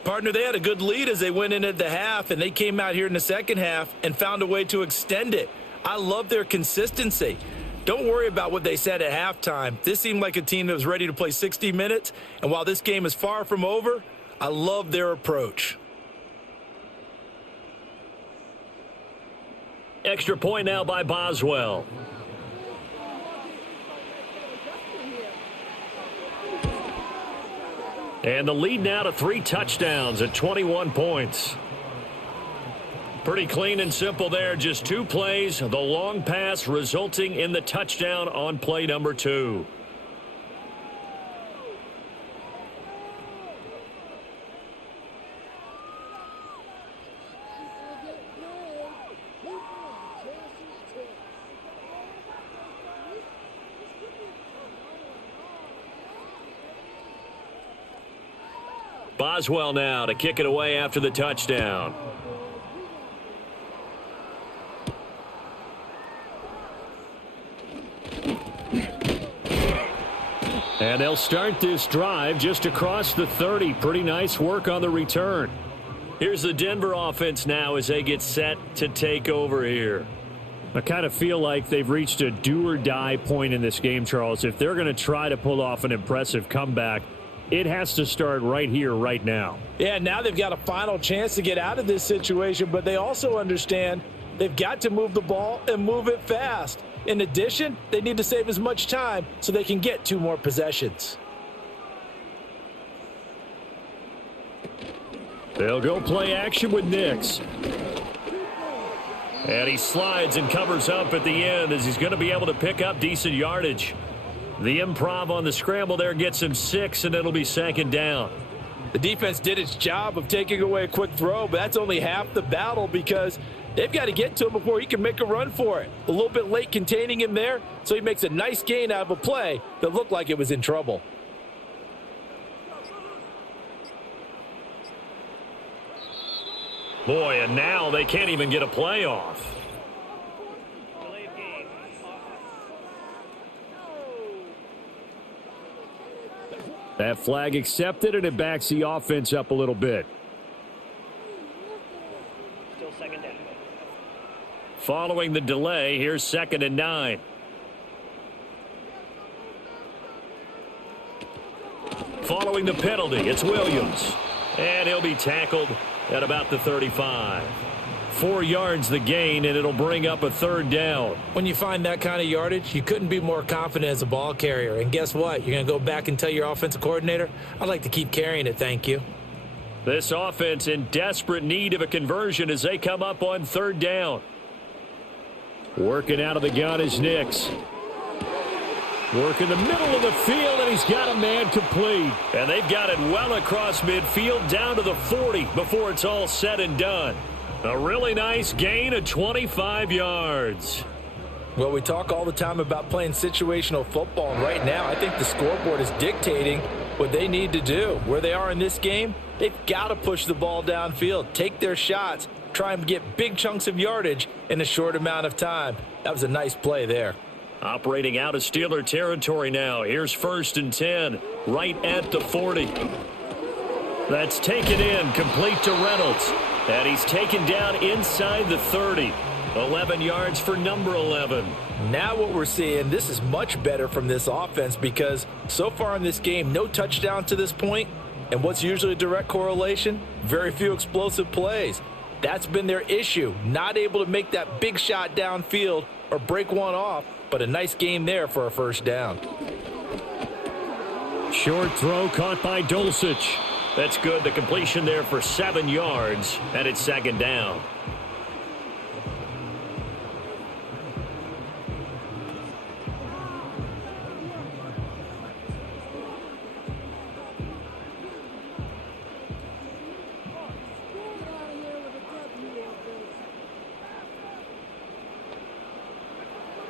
Partner, they had a good lead as they went into the half, and they came out here in the second half and found a way to extend it. I love their consistency. Don't worry about what they said at halftime. This seemed like a team that was ready to play 60 minutes, and while this game is far from over, I love their approach. Extra point now by Boswell. And the lead now to 3 touchdowns at 21 points. Pretty clean and simple there. Just 2 plays. The long pass resulting in the touchdown on play number 2. Boswell now to kick it away after the touchdown. And they'll start this drive just across the 30. Pretty nice work on the return. Here's the Denver offense now as they get set to take over here. I kind of feel like they've reached a do-or-die point in this game, Charles. If they're going to try to pull off an impressive comeback, it has to start right here, right now. Yeah, now they've got a final chance to get out of this situation, but they also understand they've got to move the ball and move it fast. In addition, they need to save as much time so they can get 2 more possessions. They'll go play action with Nix. And he slides and covers up at the end as he's going to be able to pick up decent yardage. The improv on the scramble there gets him 6, and it'll be 2nd down. The defense did its job of taking away a quick throw, but that's only half the battle because they've got to get to him before he can make a run for it. A little bit late containing him there, so he makes a nice gain out of a play that looked like it was in trouble. Boy, and now they can't even get a play off. That flag accepted, and it backs the offense up a little bit. Still 2nd down. Following the delay, here's 2nd and 9. Following the penalty, it's Williams. And he'll be tackled at about the 35. 4 yards the gain, and it'll bring up a 3rd down. When you find that kind of yardage, you couldn't be more confident as a ball carrier. And guess what? You're going to go back and tell your offensive coordinator, I'd like to keep carrying it, thank you. This offense in desperate need of a conversion as they come up on 3rd down. Working out of the gun is Nix. Working the middle of the field, and he's got a man complete. And they've got it well across midfield down to the 40 before it's all said and done. A really nice gain of 25 yards. Well, we talk all the time about playing situational football, and right now I think the scoreboard is dictating what they need to do. Where they are in this game, they've got to push the ball downfield, take their shots, try and get big chunks of yardage in a short amount of time. That was a nice play there. Operating out of Steeler territory now. Here's 1st and 10, right at the 40. That's taken in, complete to Reynolds. And he's taken down inside the 30. 11 yards for number 11. Now what we're seeing, this is much better from this offense because so far in this game, no touchdown to this point. And what's usually a direct correlation? Very few explosive plays. That's been their issue. Not able to make that big shot downfield or break one off, but a nice game there for a 1st down. Short throw caught by Dulcich. That's good. The completion there for 7 yards, and it's second down.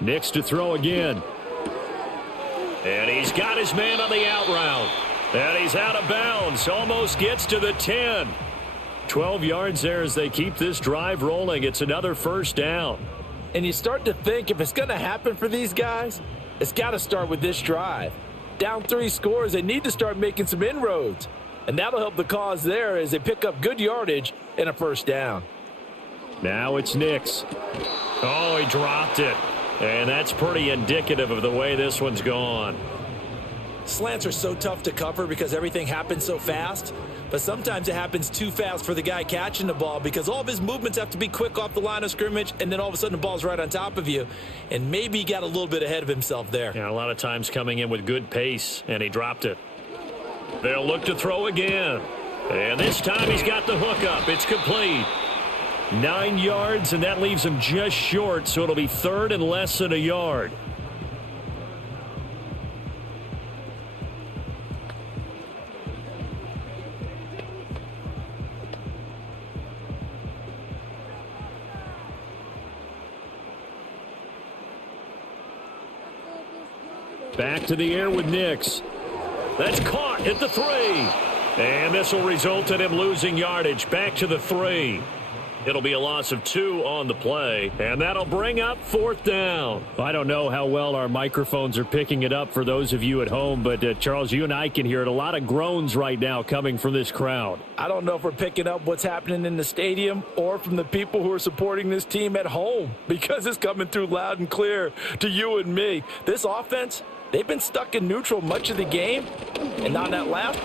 Nix to throw again. And he's got his man on the out route. And he's out of bounds. Almost gets to the 10. 12 yards there as they keep this drive rolling. It's another first down. And you start to think if it's going to happen for these guys, it's got to start with this drive. Down 3 scores, they need to start making some inroads. And that'll help the cause there as they pick up good yardage and a first down. Now it's Nix. Oh, he dropped it. And that's pretty indicative of the way this one's gone. Slants are so tough to cover because everything happens so fast. But sometimes it happens too fast for the guy catching the ball because all of his movements have to be quick off the line of scrimmage, and then all of a sudden the ball's right on top of you. And maybe he got a little bit ahead of himself there. Yeah, a lot of times coming in with good pace, and he dropped it. They'll look to throw again. And this time he's got the hook up. It's complete. 9 yards, and that leaves him just short, so it'll be third and less than a yard. Back to the air with Nix. That's caught at the 3. And this will result in him losing yardage. Back to the 3. It'll be a loss of 2 on the play, and that'll bring up fourth down. I don't know how well our microphones are picking it up for those of you at home, but Charles, you and I can hear it. A lot of groans right now coming from this crowd. I don't know if we're picking up what's happening in the stadium or from the people who are supporting this team at home because it's coming through loud and clear to you and me. This offense, they've been stuck in neutral much of the game, and on that last.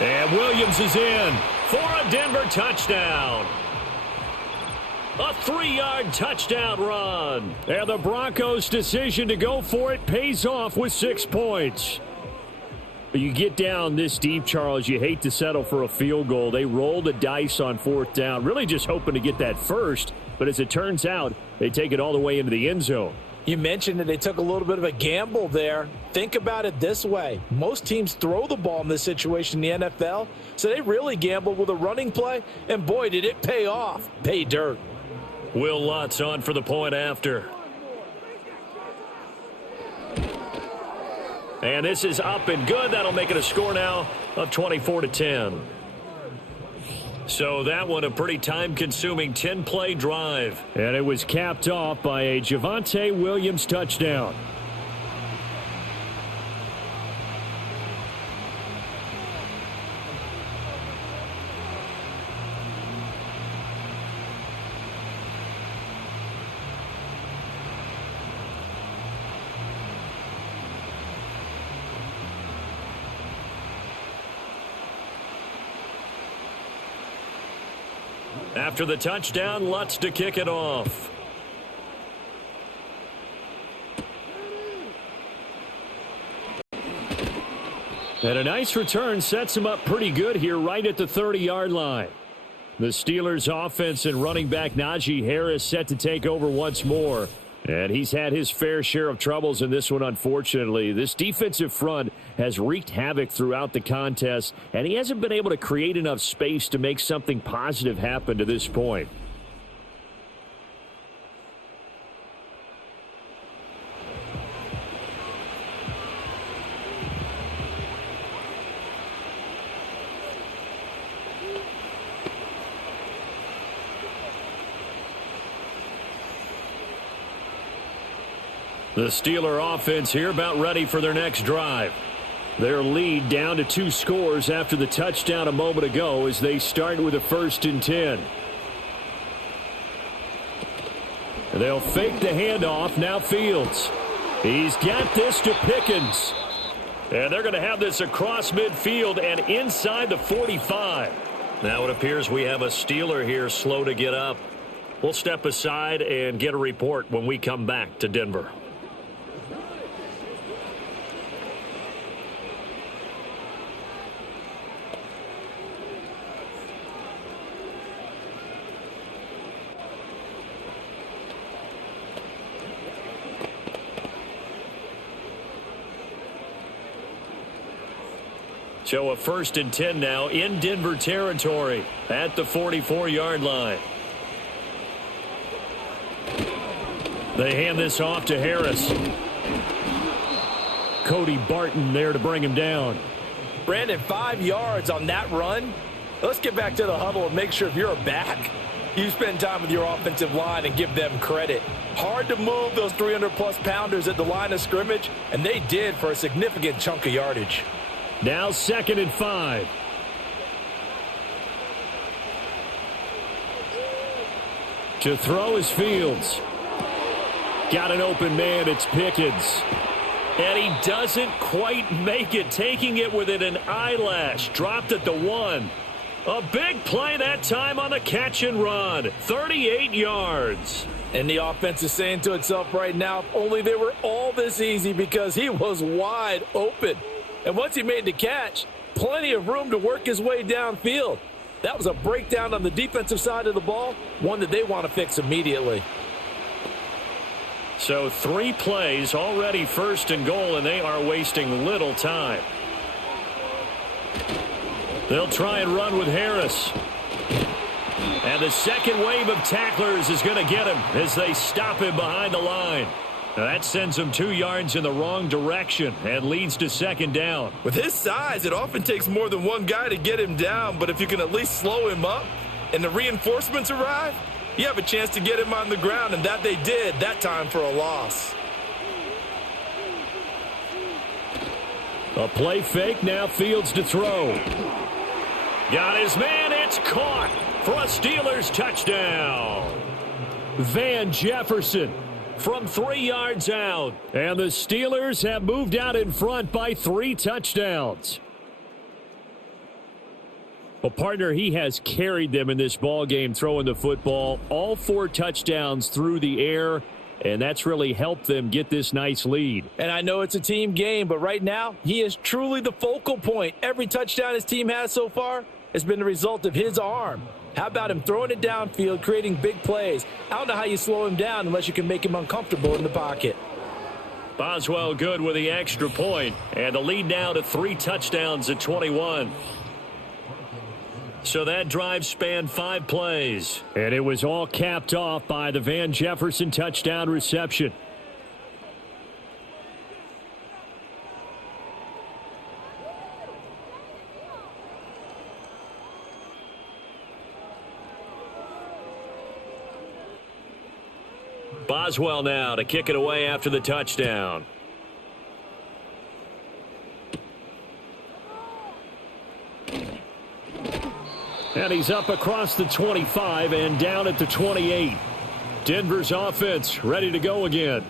And Williams is in for a Denver touchdown. A 3-yard touchdown run. And the Broncos' decision to go for it pays off with 6 points. But you get down this deep, Charles, you hate to settle for a field goal. They roll the dice on fourth down, really just hoping to get that first. But as it turns out, they take it all the way into the end zone. You mentioned that they took a little bit of a gamble there. Think about it this way. Most teams throw the ball in this situation in the NFL, so they really gambled with a running play, and boy, did it pay off. Pay dirt. Will Lutz on for the point after. And this is up and good. That'll make it a score now of 24-10. So that one a pretty time-consuming 10-play drive. And it was capped off by a Javonte Williams touchdown. After the touchdown, Lutz to kick it off. And a nice return sets him up pretty good here right at the 30-yard line. The Steelers' offense and running back Najee Harris set to take over once more. And he's had his fair share of troubles in this one, unfortunately. This defensive front has wreaked havoc throughout the contest, and he hasn't been able to create enough space to make something positive happen to this point. The Steeler offense here about ready for their next drive. Their lead down to 2 scores after the touchdown a moment ago as they start with a 1st and 10. They'll fake the handoff. Now Fields. He's got this to Pickens. And they're going to have this across midfield and inside the 45. Now it appears we have a Steeler here slow to get up. We'll step aside and get a report when we come back to Denver. So a 1st and 10 now in Denver territory at the 44-yard line. They hand this off to Harris. Cody Barton there to bring him down. Brandon, 5 yards on that run. Let's get back to the huddle and make sure if you're a back, you spend time with your offensive line and give them credit. Hard to move those 300-plus pounders at the line of scrimmage, and they did for a significant chunk of yardage. Now 2nd and 5. To throw is Fields. Got an open man, it's Pickens. And he doesn't quite make it, taking it within an eyelash. Dropped at the 1. A big play that time on the catch and run. 38 yards. And the offense is saying to itself right now, if only they were all this easy, because he was wide open. And once he made the catch, plenty of room to work his way downfield. That was a breakdown on the defensive side of the ball, one that they want to fix immediately. So 3 plays, already 1st and goal, and they are wasting little time. They'll try and run with Harris. And the second wave of tacklers is going to get him as they stop him behind the line. Now that sends him 2 yards in the wrong direction and leads to 2nd down. With his size, it often takes more than one guy to get him down, but if you can at least slow him up and the reinforcements arrive, you have a chance to get him on the ground, and that they did, that time for a loss. A play fake, now Fields to throw. Got his man, it's caught for a Steelers touchdown. Van Jefferson from 3 yards out. And the Steelers have moved out in front by 3 touchdowns. Well, partner, he has carried them in this ball game, throwing the football. All 4 touchdowns through the air, and that's really helped them get this nice lead. And I know it's a team game, but right now, he is truly the focal point. Every touchdown his team has so far has been the result of his arm. How about him throwing it downfield, creating big plays? I don't know how you slow him down unless you can make him uncomfortable in the pocket. Boswell good with the extra point, and the lead now to 3 touchdowns at 21. So that drive spanned 5 plays. And it was all capped off by the Van Jefferson touchdown reception. Boswell now to kick it away after the touchdown. And he's up across the 25 and down at the 28. Denver's offense ready to go again.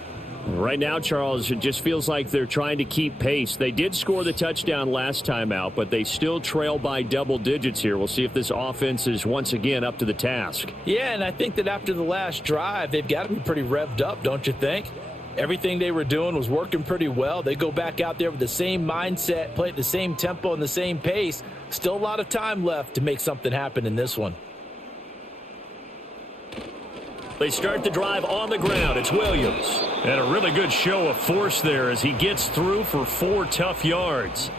Right now, Charles, it just feels like they're trying to keep pace. They did score the touchdown last time out, but they still trail by double digits here. We'll see if this offense is once again up to the task. Yeah, and I think that after the last drive, they've got to be pretty revved up, don't you think? Everything they were doing was working pretty well. They go back out there with the same mindset, play at the same tempo and the same pace. Still a lot of time left to make something happen in this one. They start the drive on the ground. It's Williams. And a really good show of force there as he gets through for 4 tough yards.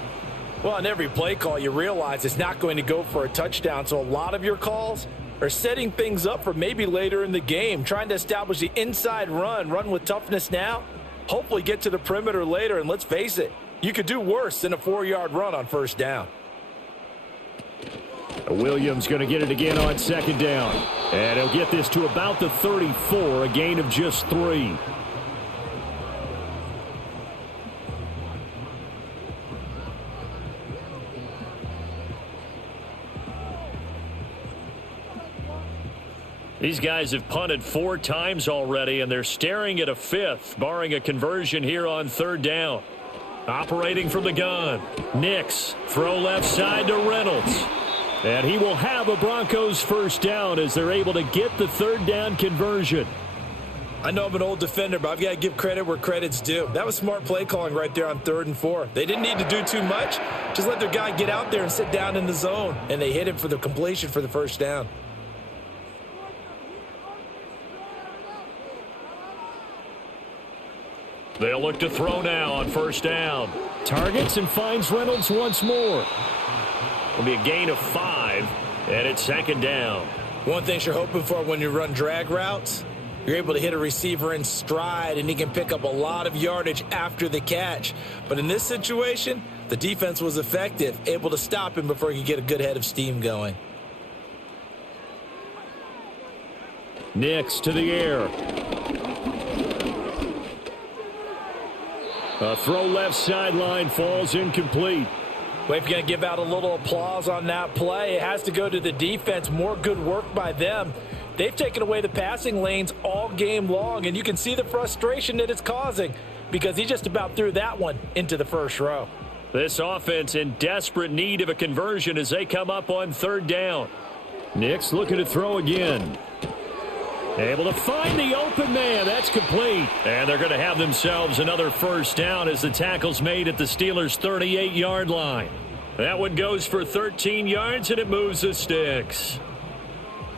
Well, on every play call, you realize it's not going to go for a touchdown. So a lot of your calls are setting things up for maybe later in the game, trying to establish the inside run with toughness now, hopefully get to the perimeter later. And let's face it, you could do worse than a 4-yard run on 1st down. Williams going to get it again on 2nd down. And he'll get this to about the 34, a gain of just 3. These guys have punted 4 times already, and they're staring at a 5th, barring a conversion here on 3rd down. Operating from the gun, Nix, throw left side to Reynolds. And he will have a Broncos 1st down as they're able to get the 3rd down conversion. I know I'm an old defender, but I've got to give credit where credit's due. That was smart play calling right there on 3rd and 4. They didn't need to do too much. Just let their guy get out there and sit down in the zone. And they hit him for the completion for the 1st down. They'll look to throw now on first down. Targets and finds Reynolds once more. It'll be a gain of 5, and it's second down. One thing you're hoping for when you run drag routes, you're able to hit a receiver in stride, and he can pick up a lot of yardage after the catch. But in this situation, the defense was effective, able to stop him before he could get a good head of steam going. Nix to the air. A throw left sideline falls incomplete. Well, if you're going to give out a little applause on that play, it has to go to the defense. More good work by them. They've taken away the passing lanes all game long, and you can see the frustration that it's causing because he just about threw that one into the first row. This offense in desperate need of a conversion as they come up on third down. Nix looking to throw again. Able to find the open man. That's complete. And they're going to have themselves another first down as the tackle's made at the Steelers' 38-yard line. That one goes for 13 yards, and it moves the sticks.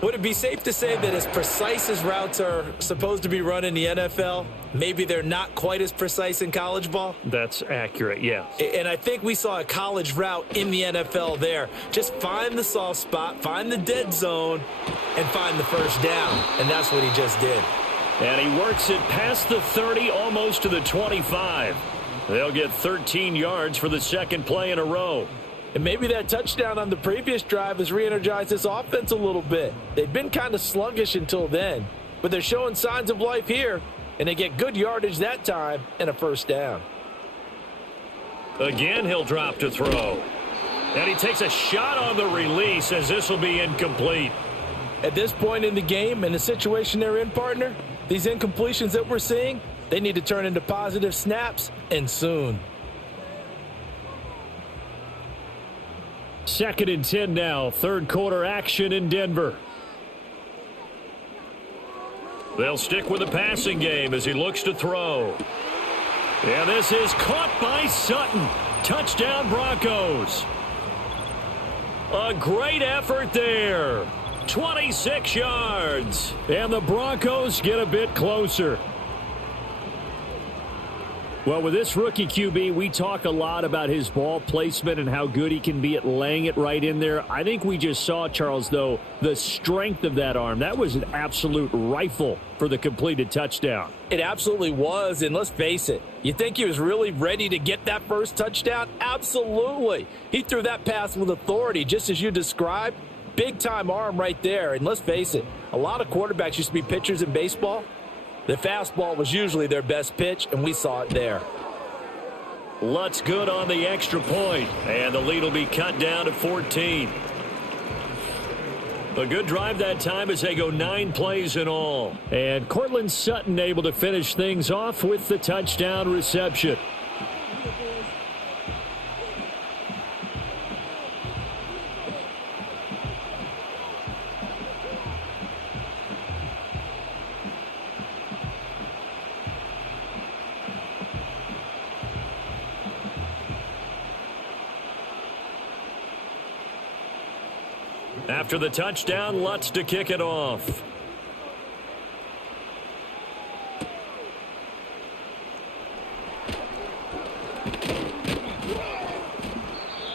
Would it be safe to say that as precise as routes are supposed to be run in the NFL, maybe they're not quite as precise in college ball? That's accurate, yeah. And I think we saw a college route in the NFL there. Just find the soft spot, find the dead zone, and find the first down. And that's what he just did. And he works it past the 30, almost to the 25. They'll get 13 yards for the second play in a row. And maybe that touchdown on the previous drive has re-energized this offense a little bit. They've been kind of sluggish until then, but they're showing signs of life here, and they get good yardage that time and a first down. Again, he'll drop to throw. And he takes a shot on the release as this will be incomplete. At this point in the game and the situation they're in, partner, these incompletions that we're seeing, they need to turn into positive snaps, and soon. Second and 10 now. Third quarter action in Denver. They'll stick with the passing game as he looks to throw. And this is caught by Sutton. Touchdown Broncos. A great effort there. 26 yards. And the Broncos get a bit closer. Well, with this rookie QB, we talk a lot about his ball placement and how good he can be at laying it right in there. I think we just saw, Charles, though, the strength of that arm. That was an absolute rifle for the completed touchdown. It absolutely was, and let's face it. You think he was really ready to get that first touchdown? Absolutely. He threw that pass with authority, just as you described. Big-time arm right there, and let's face it, a lot of quarterbacks used to be pitchers in baseball. The fastball was usually their best pitch, and we saw it there. Lutz good on the extra point, and the lead will be cut down to 14. A good drive that time as they go 9 plays in all. And Cortland Sutton able to finish things off with the touchdown reception. After the touchdown, Lutz to kick it off.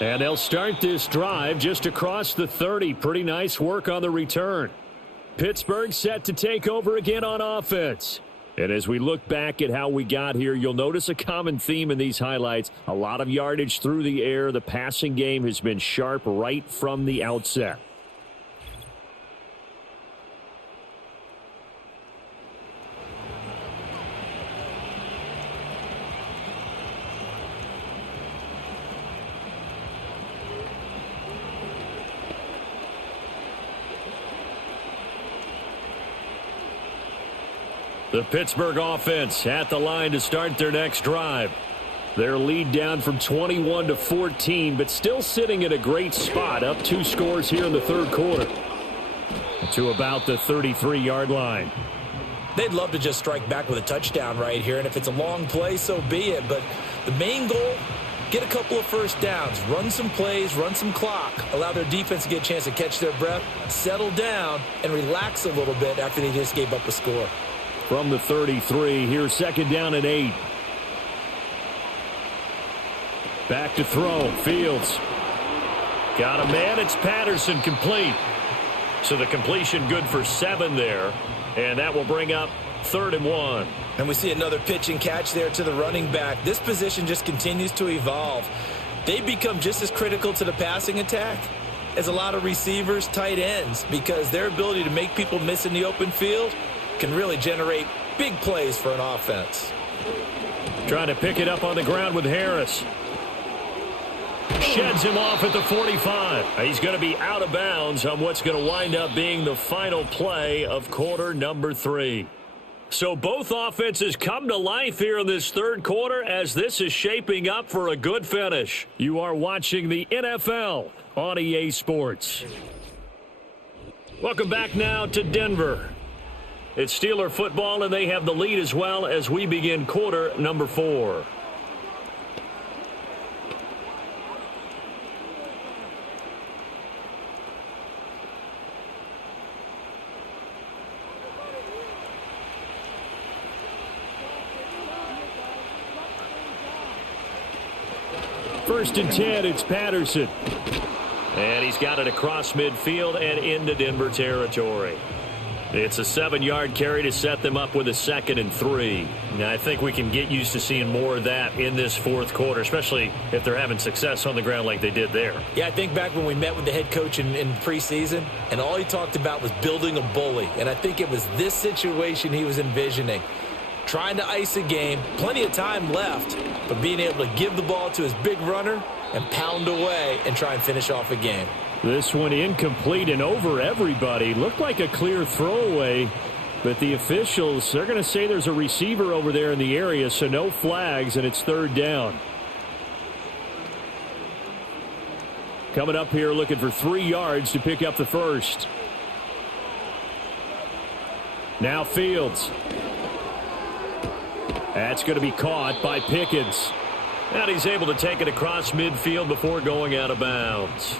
And they'll start this drive just across the 30. Pretty nice work on the return. Pittsburgh set to take over again on offense. And as we look back at how we got here, you'll notice a common theme in these highlights. A lot of yardage through the air. The passing game has been sharp right from the outset. The Pittsburgh offense at the line to start their next drive. Their lead down from 21 to 14, but still sitting at a great spot, up 2 scores here in the third quarter to about the 33-yard line. They'd love to just strike back with a touchdown right here, and if it's a long play, so be it. But the main goal, get a couple of first downs, run some plays, run some clock, allow their defense to get a chance to catch their breath, settle down, and relax a little bit after they just gave up a score. From the 33, here's second down and 8. Back to throw. Fields. Got a man. It's Patterson, complete. So the completion good for 7 there. And that will bring up 3rd and 1. And we see another pitch and catch there to the running back. This position just continues to evolve. They become just as critical to the passing attack as a lot of receivers, tight ends, because their ability to make people miss in the open field can really generate big plays for an offense. Trying to pick it up on the ground with Harris. Sheds him off at the 45. He's going to be out of bounds on what's going to wind up being the final play of quarter number 3. So both offenses come to life here in this third quarter as this is shaping up for a good finish. You are watching the NFL on EA Sports. Welcome back now to Denver. It's Steeler football, and they have the lead as well as we begin quarter number 4. First and 10, it's Patterson. And he's got it across midfield and into Denver territory. It's a 7-yard carry to set them up with a 2nd and 3. Now, I think we can get used to seeing more of that in this fourth quarter, especially if they're having success on the ground like they did there. Yeah, I think back when we met with the head coach in preseason, and all he talked about was building a bully. And I think it was this situation he was envisioning. Trying to ice a game, plenty of time left, but being able to give the ball to his big runner and pound away and try and finish off a game. This one incomplete and over everybody. Looked like a clear throwaway, but the officials, they're going to say there's a receiver over there in the area, so no flags, and it's 3rd down. Coming up here looking for 3 yards to pick up the first. Now Fields. That's going to be caught by Pickens. And he's able to take it across midfield before going out of bounds.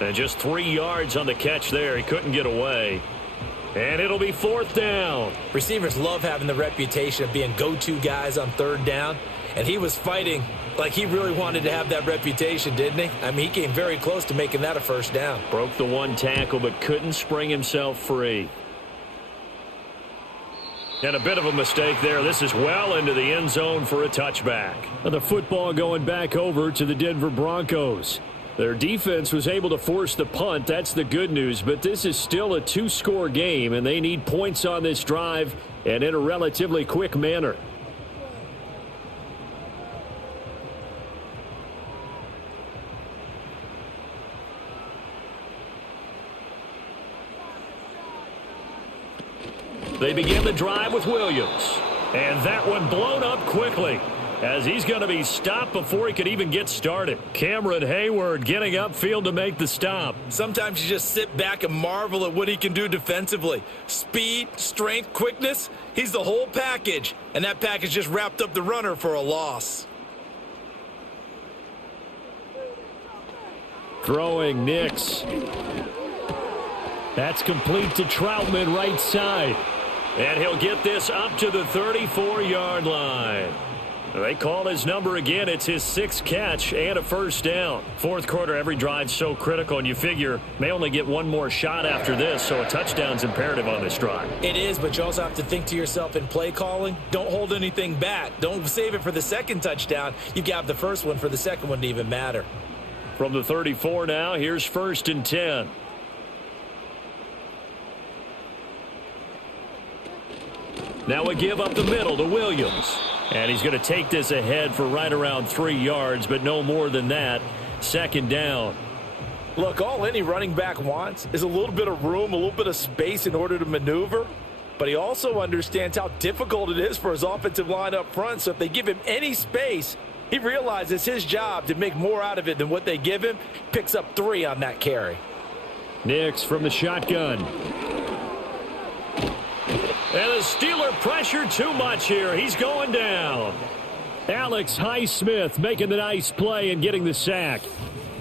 And just 3 yards on the catch there. He couldn't get away. And it'll be 4th down. Receivers love having the reputation of being go-to guys on 3rd down. And he was fighting like he really wanted to have that reputation, didn't he? I mean, he came very close to making that a 1st down. Broke the 1 tackle but couldn't spring himself free. And a bit of a mistake there. This is well into the end zone for a touchback. And the football going back over to the Denver Broncos. Their defense was able to force the punt. That's the good news. But this is still a 2-score game, and they need points on this drive and in a relatively quick manner. They begin the drive with Williams. And that one blown up quickly as he's going to be stopped before he could even get started. Cameron Hayward getting upfield to make the stop. Sometimes you just sit back and marvel at what he can do defensively. Speed, strength, quickness, he's the whole package. And that package just wrapped up the runner for a loss. Throwing Nix. That's complete to Troutman right side. And he'll get this up to the 34-yard line. They call his number again. It's his 6th catch and a 1st down. Fourth quarter, every drive's so critical, and you figure may only get one more shot after this, so a touchdown's imperative on this drive. It is, but you also have to think to yourself in play calling, don't hold anything back. Don't save it for the 2nd touchdown. You've got the first one for the 2nd one to even matter. From the 34 now, here's 1st and 10. Now a give up the middle to Williams. And he's going to take this ahead for right around 3 yards, but no more than that. 2nd down. Look, all any running back wants is a little bit of room, a little bit of space in order to maneuver. But he also understands how difficult it is for his offensive line up front. So if they give him any space, he realizes his job to make more out of it than what they give him. Picks up 3 on that carry. Nix from the shotgun. And the Steeler pressure too much here. He's going down. Alex Highsmith making the nice play and getting the sack.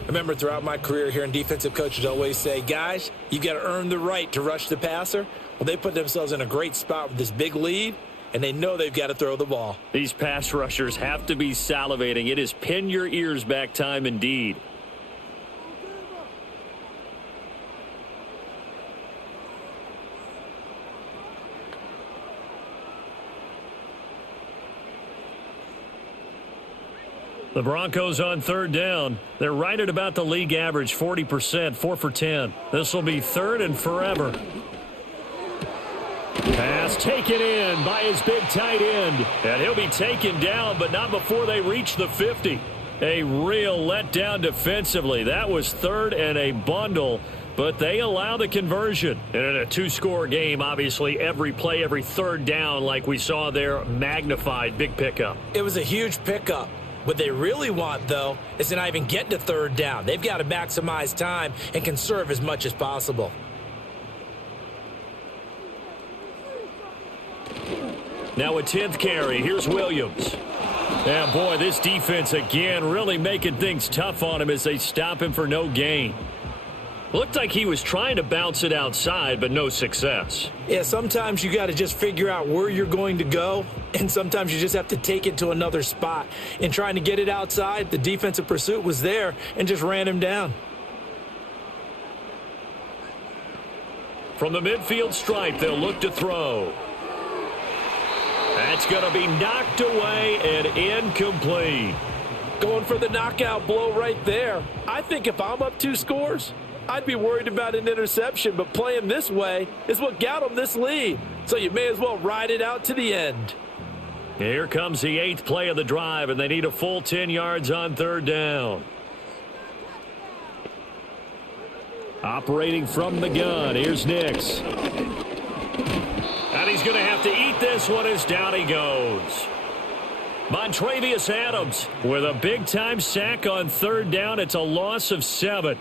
Remember, throughout my career here in defensive coaches always say, guys, you got to earn the right to rush the passer. Well, they put themselves in a great spot with this big lead, and they know they've got to throw the ball. These pass rushers have to be salivating. It is pin your ears back time indeed. The Broncos on third down. They're right at about the league average, 40%, 4 for 10. This will be third and forever. Pass taken in by his big tight end. And he'll be taken down, but not before they reach the 50. A real letdown defensively. That was third and a bundle, but they allow the conversion. And in a two-score game, obviously, every play, every third down, like we saw there, magnified. Big pickup. It was a huge pickup. What they really want, though, is to not even get to third down. They've got to maximize time and conserve as much as possible. Now a 10th carry. Here's Williams. Yeah, boy, this defense again really making things tough on him as they stop him for no gain. Looked like he was trying to bounce it outside, but no success. Yeah, sometimes you got to just figure out where you're going to go, and sometimes you just have to take it to another spot. In trying to get it outside, the defensive pursuit was there and just ran him down. From the midfield stripe, they'll look to throw. That's going to be knocked away and incomplete. Going for the knockout blow right there. I think if I'm up 2 scores, I'd be worried about an interception, but playing this way is what got them this lead. So you may as well ride it out to the end. Here comes the 8th play of the drive, and they need a full 10 yards on third down. Operating from the gun, here's Nix. And he's going to have to eat this one as down he goes. Montravius Adams with a big-time sack on third down. It's a loss of 7.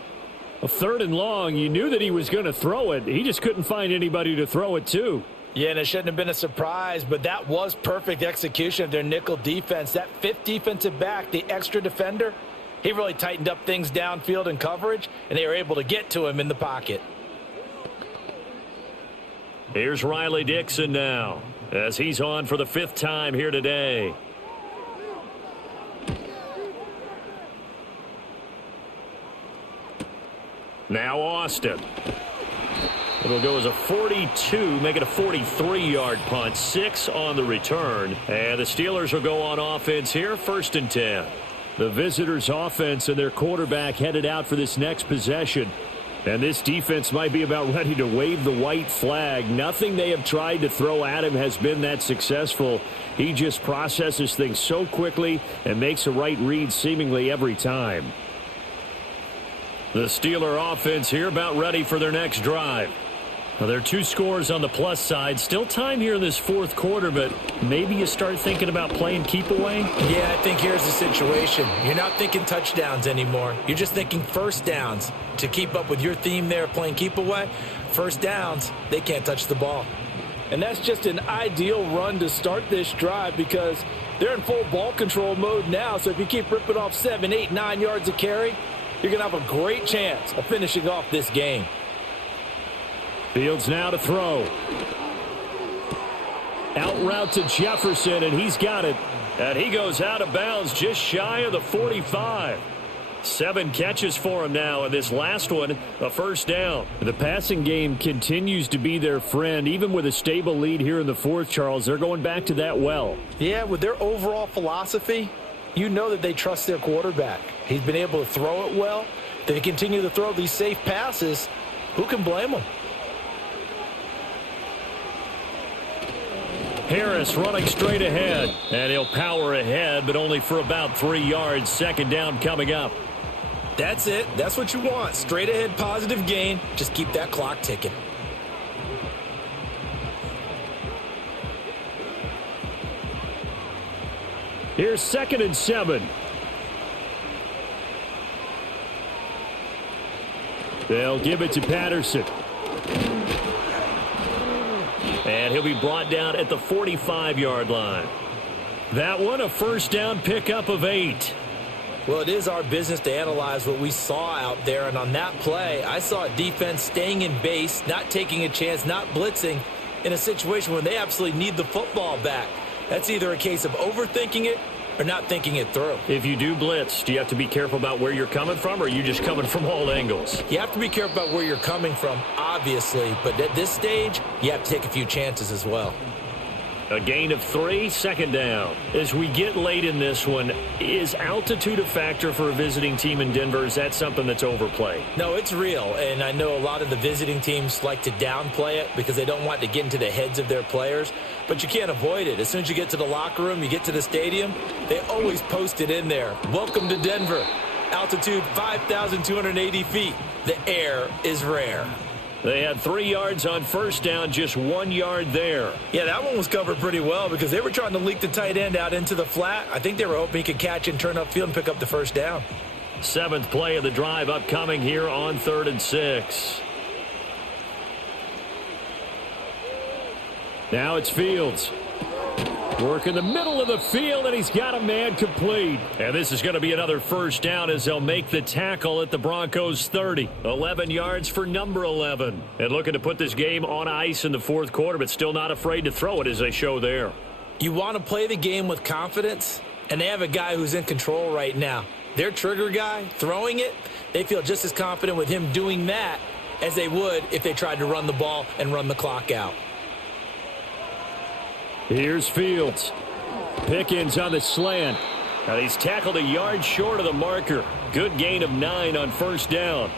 A third and long, you knew that he was going to throw it. He just couldn't find anybody to throw it to. Yeah, and it shouldn't have been a surprise, but that was perfect execution of their nickel defense. That 5th defensive back, the extra defender, he really tightened up things downfield in coverage, and they were able to get to him in the pocket. Here's Riley Dixon now, as he's on for the 5th time here today. Now Austin. It'll go as a 42, make it a 43-yard punt. 6 on the return. And the Steelers will go on offense here, 1st and 10. The visitors' offense and their quarterback headed out for this next possession. And this defense might be about ready to wave the white flag. Nothing they have tried to throw at him has been that successful. He just processes things so quickly and makes a right read seemingly every time. The Steeler offense here about ready for their next drive. Now, there are 2 scores on the plus side. Still time here in this 4th quarter, but maybe you start thinking about playing keep away? Yeah, I think here's the situation. You're not thinking touchdowns anymore. You're just thinking first downs. To keep up with your theme there, playing keep away, first downs, they can't touch the ball. And that's just an ideal run to start this drive because they're in full ball control mode now. So if you keep ripping off 7, 8, 9 yards of carry, you're going to have a great chance of finishing off this game. Fields now to throw. Out route to Jefferson, and he's got it. And he goes out of bounds just shy of the 45. 7 catches for him now, and this last one, a first down. The passing game continues to be their friend. Even with a stable lead here in the 4th, Charles, they're going back to that well. Yeah, with their overall philosophy, you know that they trust their quarterback. He's been able to throw it well. They continue to throw these safe passes. Who can blame them? Harris running straight ahead, and he'll power ahead, but only for about 3 yards. 2nd down coming up. That's it. That's what you want. Straight ahead, positive gain. Just keep that clock ticking. Here's 2nd and 7. They'll give it to Patterson. And he'll be brought down at the 45-yard line. That one, a first down pickup of 8. Well, it is our business to analyze what we saw out there. And on that play, I saw a defense staying in base, not taking a chance, not blitzing, in a situation where they absolutely need the football back. That's either a case of overthinking it or not thinking it through. If you do blitz, do you have to be careful about where you're coming from, or are you just coming from all angles? You have to be careful about where you're coming from, obviously, but at this stage, you have to take a few chances as well. A gain of 3, second down. As we get late in this one, is altitude a factor for a visiting team in Denver? Is that something that's overplayed? No, it's real, and I know a lot of the visiting teams like to downplay it because they don't want to get into the heads of their players, but you can't avoid it. As soon as you get to the locker room, you get to the stadium, they always post it in there. Welcome to Denver. Altitude 5,280 feet. The air is rare. They had 3 yards on first down, just 1 yard there. Yeah, that one was covered pretty well because they were trying to leak the tight end out into the flat. I think they were hoping he could catch and turn upfield and pick up the first down. 7th play of the drive upcoming here on 3rd and 6. Now it's Fields. Work in the middle of the field, and he's got a man complete. And this is going to be another first down as they'll make the tackle at the Broncos' 30. 11 yards for number 11. And looking to put this game on ice in the 4th quarter, but still not afraid to throw it as they show there. You want to play the game with confidence, and they have a guy who's in control right now. Their trigger guy, throwing it, they feel just as confident with him doing that as they would if they tried to run the ball and run the clock out. Here's Fields. Pickens on the slant. Now he's tackled a yard short of the marker. Good gain of 9 on first down.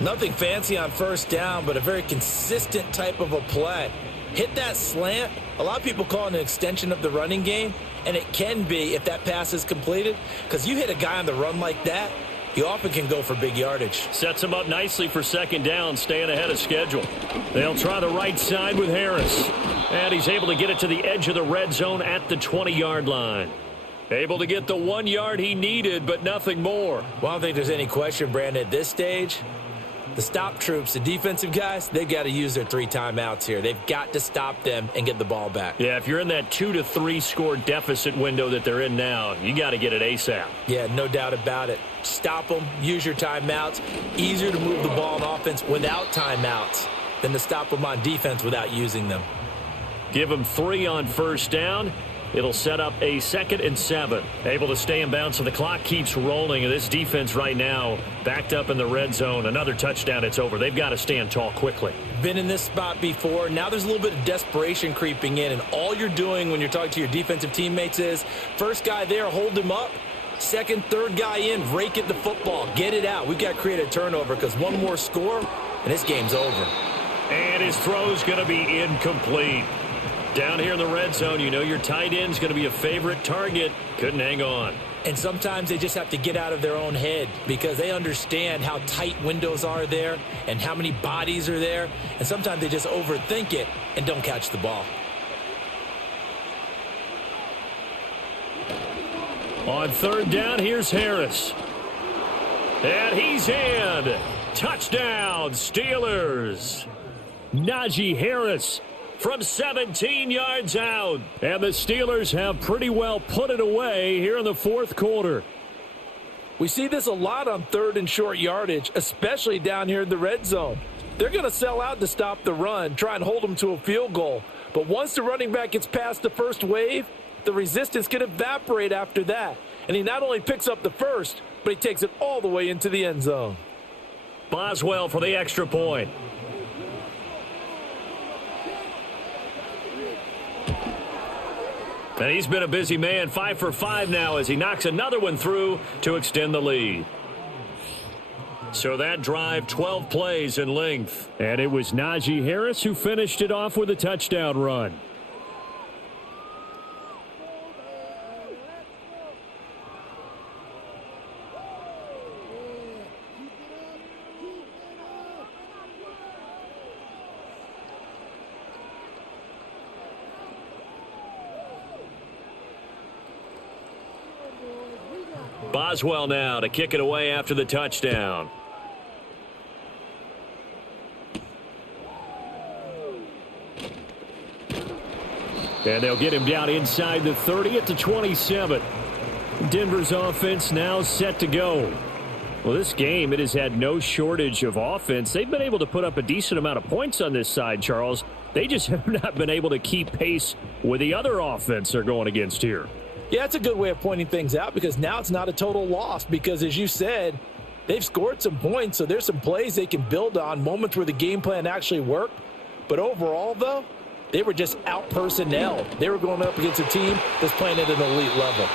Nothing fancy on first down, but a very consistent type of a play. Hit that slant. A lot of people call it an extension of the running game, and it can be if that pass is completed, because you hit a guy on the run like that, you often can go for big yardage. Sets him up nicely for second down, staying ahead of schedule. They'll try the right side with Harris. And he's able to get it to the edge of the red zone at the 20-yard line. Able to get the 1 yard he needed, but nothing more. Well, I don't think there's any question, Brandon, at this stage. The stop troops, the defensive guys, they've got to use their 3 timeouts here. They've got to stop them and get the ball back. Yeah, if you're in that 2 to 3 score deficit window that they're in now, you got to get it ASAP. Yeah, no doubt about it. Stop them, use your timeouts. Easier to move the ball on offense without timeouts than to stop them on defense without using them. Give them 3 on first down. It'll set up a 2nd and 7. Able to stay in bounds, so the clock keeps rolling. And this defense right now backed up in the red zone. Another touchdown, it's over. They've got to stand tall quickly. Been in this spot before. Now there's a little bit of desperation creeping in. And all you're doing when you're talking to your defensive teammates is, first guy there, hold him up. Second, third guy in, rake at the football. Get it out. We've got to create a turnover because one more score, and this game's over. And his throw's going to be incomplete. Down here in the red zone, you know your tight end's going to be a favorite target. Couldn't hang on. And sometimes they just have to get out of their own head because they understand how tight windows are there and how many bodies are there. And sometimes they just overthink it and don't catch the ball. On third down, here's Harris. And he's in. Touchdown, Steelers. Najee Harris from 17 yards out. And the Steelers have pretty well put it away here in the 4th quarter. We see this a lot on 3rd and short yardage, especially down here in the red zone. They're going to sell out to stop the run, try and hold them to a field goal. But once the running back gets past the first wave, the resistance can evaporate after that. And he not only picks up the first, but he takes it all the way into the end zone. Boswell for the extra point. And he's been a busy man, 5 for 5 now as he knocks another one through to extend the lead. So that drive, 12 plays in length. And it was Najee Harris who finished it off with a touchdown run. Boswell now to kick it away after the touchdown. And they'll get him down inside the 30 at the 27. Denver's offense now set to go. Well, this game, it has had no shortage of offense. They've been able to put up a decent amount of points on this side, Charles. They just have not been able to keep pace with the other offense they're going against here. Yeah, that's a good way of pointing things out because now it's not a total loss because, as you said, they've scored some points, so there's some plays they can build on, moments where the game plan actually worked. But overall, though, they were just out-personnel. They were going up against a team that's playing at an elite level.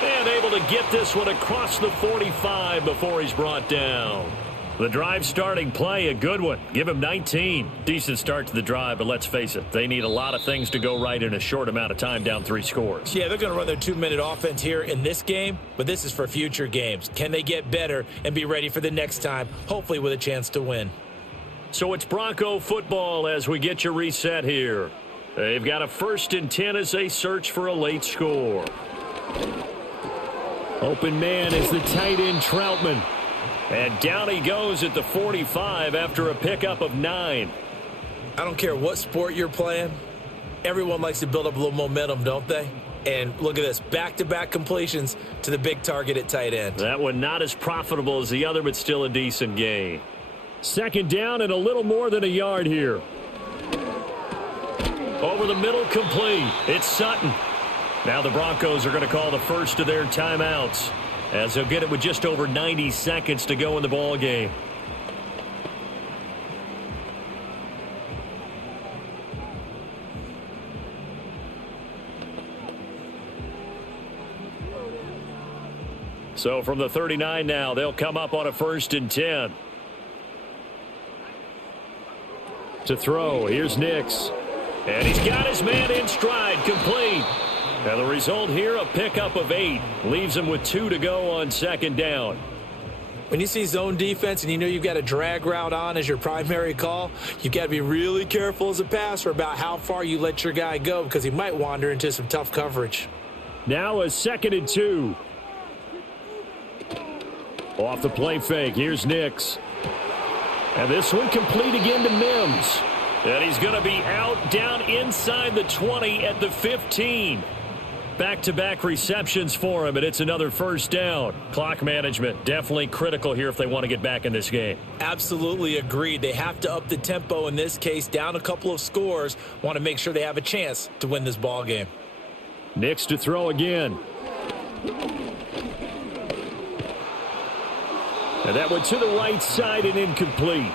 And able to get this one across the 45 before he's brought down. The drive starting play, a good one. Give him 19. Decent start to the drive, but let's face it, they need a lot of things to go right in a short amount of time down 3 scores. Yeah, they're going to run their 2-minute offense here in this game, but this is for future games. Can they get better and be ready for the next time, hopefully with a chance to win? So it's Bronco football as we get you reset here. They've got a 1st and 10 as they search for a late score. Open man is the tight end Troutman. And down he goes at the 45 after a pickup of 9. I don't care what sport you're playing. Everyone likes to build up a little momentum, don't they? And look at this, back-to-back completions to the big target at tight end. That one not as profitable as the other, but still a decent gain. 2nd down and a little more than a yard here. Over the middle, complete. It's Sutton. Now the Broncos are going to call the first of their timeouts as they'll get it with just over 90 seconds to go in the ball game. So from the 39 now, they'll come up on a 1st and 10. To throw, here's Nix. And he's got his man in stride, complete. And the result here, a pickup of 8. Leaves him with 2 to go on 2nd down. When you see zone defense and you know you've got a drag route on as your primary call, you've got to be really careful as a passer about how far you let your guy go because he might wander into some tough coverage. Now a 2nd and 2. Off the play fake, here's Nix. And this one complete again to Mims. And he's going to be out down inside the 20 at the 15. Back-to-back receptions for him, and it's another 1st down. Clock management definitely critical here if they want to get back in this game. Absolutely agreed. They have to up the tempo in this case, down a couple of scores. Want to make sure they have a chance to win this ball game. Nix to throw again. And that went to the right side and incomplete.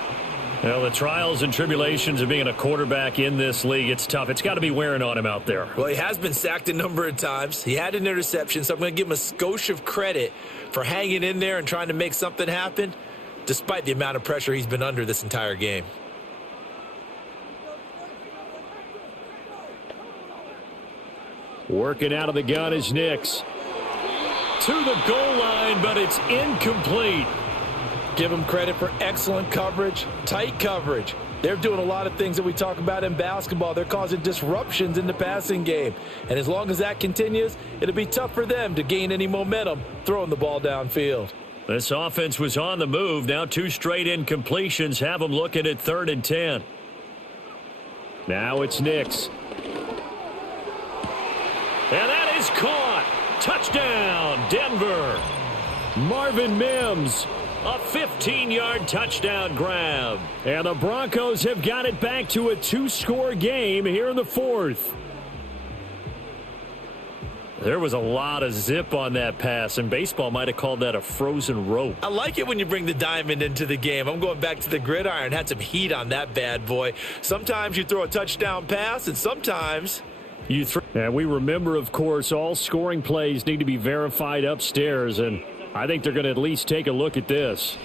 Well, the trials and tribulations of being a quarterback in this league, it's tough. It's got to be wearing on him out there. Well, he has been sacked a number of times. He had an interception, so I'm going to give him a skosh of credit for hanging in there and trying to make something happen, despite the amount of pressure he's been under this entire game. Working out of the gun is Nix. To the goal line, but it's incomplete. Give them credit for excellent coverage, tight coverage. They're doing a lot of things that we talk about in basketball. They're causing disruptions in the passing game. And as long as that continues, it'll be tough for them to gain any momentum throwing the ball downfield. This offense was on the move. Now 2 straight incompletions have them looking at 3rd and 10. Now it's Nix. And that is caught. Touchdown, Denver. Marvin Mims. A 15-yard touchdown grab. And the Broncos have got it back to a 2-score game here in the 4th. There was a lot of zip on that pass, and baseball might have called that a frozen rope. I like it when you bring the diamond into the game. I'm going back to the gridiron. Had some heat on that bad boy. Sometimes you throw a touchdown pass, and sometimes you throw. And we remember, of course, all scoring plays need to be verified upstairs, and I think they're going to at least take a look at this.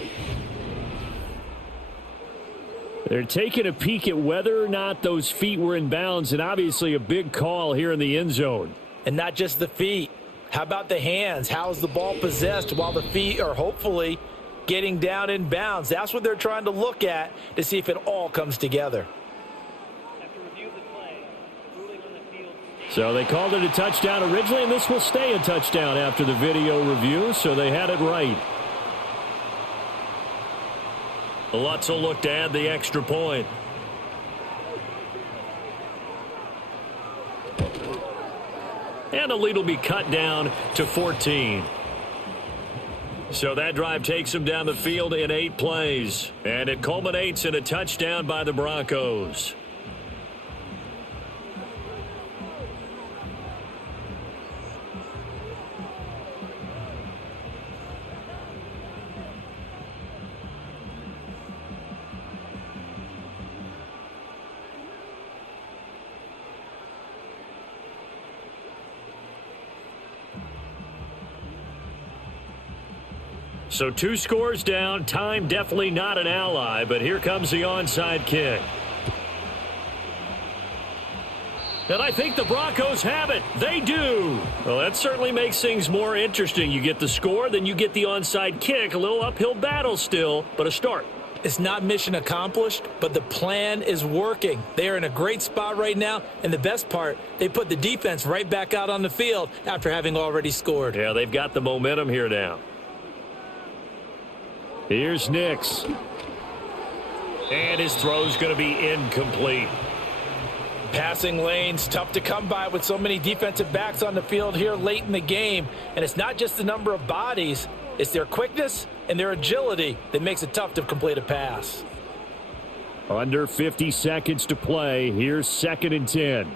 They're taking a peek at whether or not those feet were in bounds, and obviously a big call here in the end zone. And not just the feet. How about the hands? How is the ball possessed while the feet are hopefully getting down in bounds? That's what they're trying to look at to see if it all comes together. So they called it a touchdown originally, and this will stay a touchdown after the video review, so they had it right. Lutz will look to add the extra point. And the lead will be cut down to 14. So that drive takes them down the field in 8 plays, and it culminates in a touchdown by the Broncos. So 2 scores down, time definitely not an ally, but here comes the onside kick. And I think the Broncos have it. They do. Well, that certainly makes things more interesting. You get the score, then you get the onside kick. A little uphill battle still, but a start. It's not mission accomplished, but the plan is working. They are in a great spot right now, and the best part, they put the defense right back out on the field after having already scored. Yeah, they've got the momentum here now. Here's Nix. And his throw's going to be incomplete. Passing lanes, tough to come by with so many defensive backs on the field here late in the game. And it's not just the number of bodies, it's their quickness and their agility that makes it tough to complete a pass. Under 50 seconds to play. Here's 2nd and 10.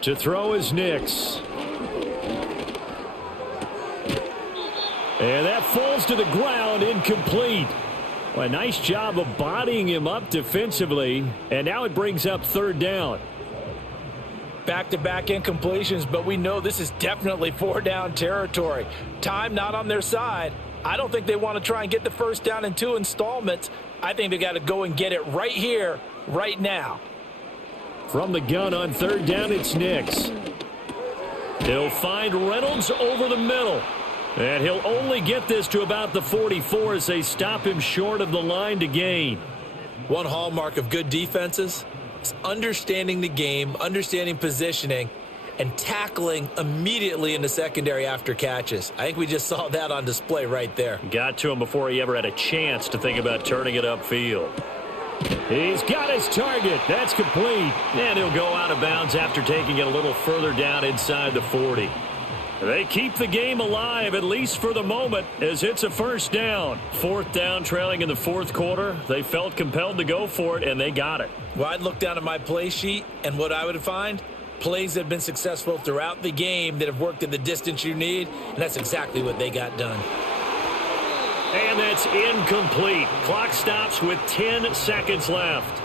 To throw is Nix. And that falls to the ground, incomplete. Well, a nice job of bodying him up defensively, and now it brings up 3rd down. Back-to-back incompletions, but we know this is definitely 4-down territory. Time not on their side. I don't think they want to try and get the first down in 2 installments. I think they got to go and get it right here, right now. From the gun on 3rd down, it's Nix. He'll find Reynolds over the middle. And he'll only get this to about the 44 as they stop him short of the line to gain. One hallmark of good defenses is understanding the game, understanding positioning, and tackling immediately in the secondary after catches. I think we just saw that on display right there. Got to him before he ever had a chance to think about turning it upfield. He's got his target. That's complete. And he'll go out of bounds after taking it a little further down inside the 40. They keep the game alive, at least for the moment, as it's a 1st down. 4th down, trailing in the 4th quarter. They felt compelled to go for it, and they got it. Well, I'd look down at my play sheet, and what I would find, plays that have been successful throughout the game that have worked at the distance you need, and that's exactly what they got done. And that's incomplete. Clock stops with 10 seconds left.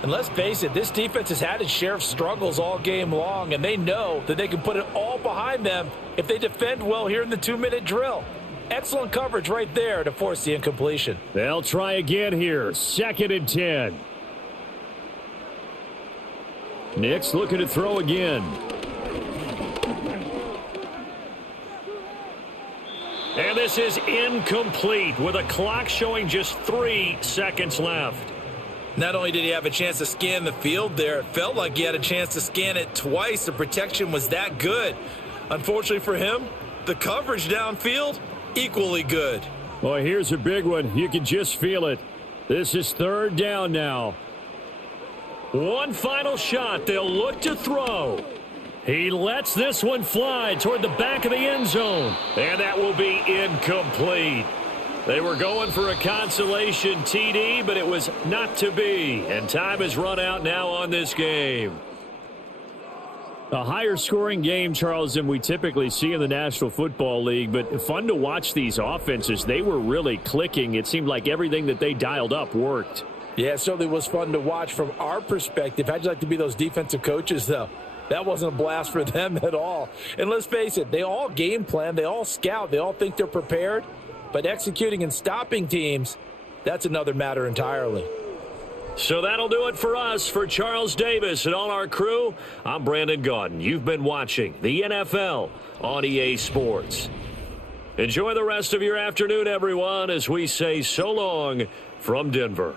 And let's face it, this defense has had its share of struggles all game long, and they know that they can put it all behind them if they defend well here in the 2-minute drill. Excellent coverage right there to force the incompletion. They'll try again here. 2nd and 10. Nix looking to throw again. And this is incomplete with a clock showing just 3 seconds left. Not only did he have a chance to scan the field there, it felt like he had a chance to scan it twice. The protection was that good. Unfortunately for him, the coverage downfield, equally good. Well, here's a big one. You can just feel it. This is 3rd down now. One final shot. They'll look to throw. He lets this one fly toward the back of the end zone. And that will be incomplete. They were going for a consolation TD, but it was not to be. And time has run out now on this game. A higher scoring game, Charles, than we typically see in the National Football League, but fun to watch these offenses. They were really clicking. It seemed like everything that they dialed up worked. Yeah, it certainly was fun to watch from our perspective. How'd you like to be those defensive coaches, though? That wasn't a blast for them at all. And let's face it, they all game plan, they all scout, they all think they're prepared. But executing and stopping teams, that's another matter entirely. So that'll do it for us. For Charles Davis and all our crew, I'm Brandon Gaudin. You've been watching the NFL on EA Sports. Enjoy the rest of your afternoon, everyone, as we say so long from Denver.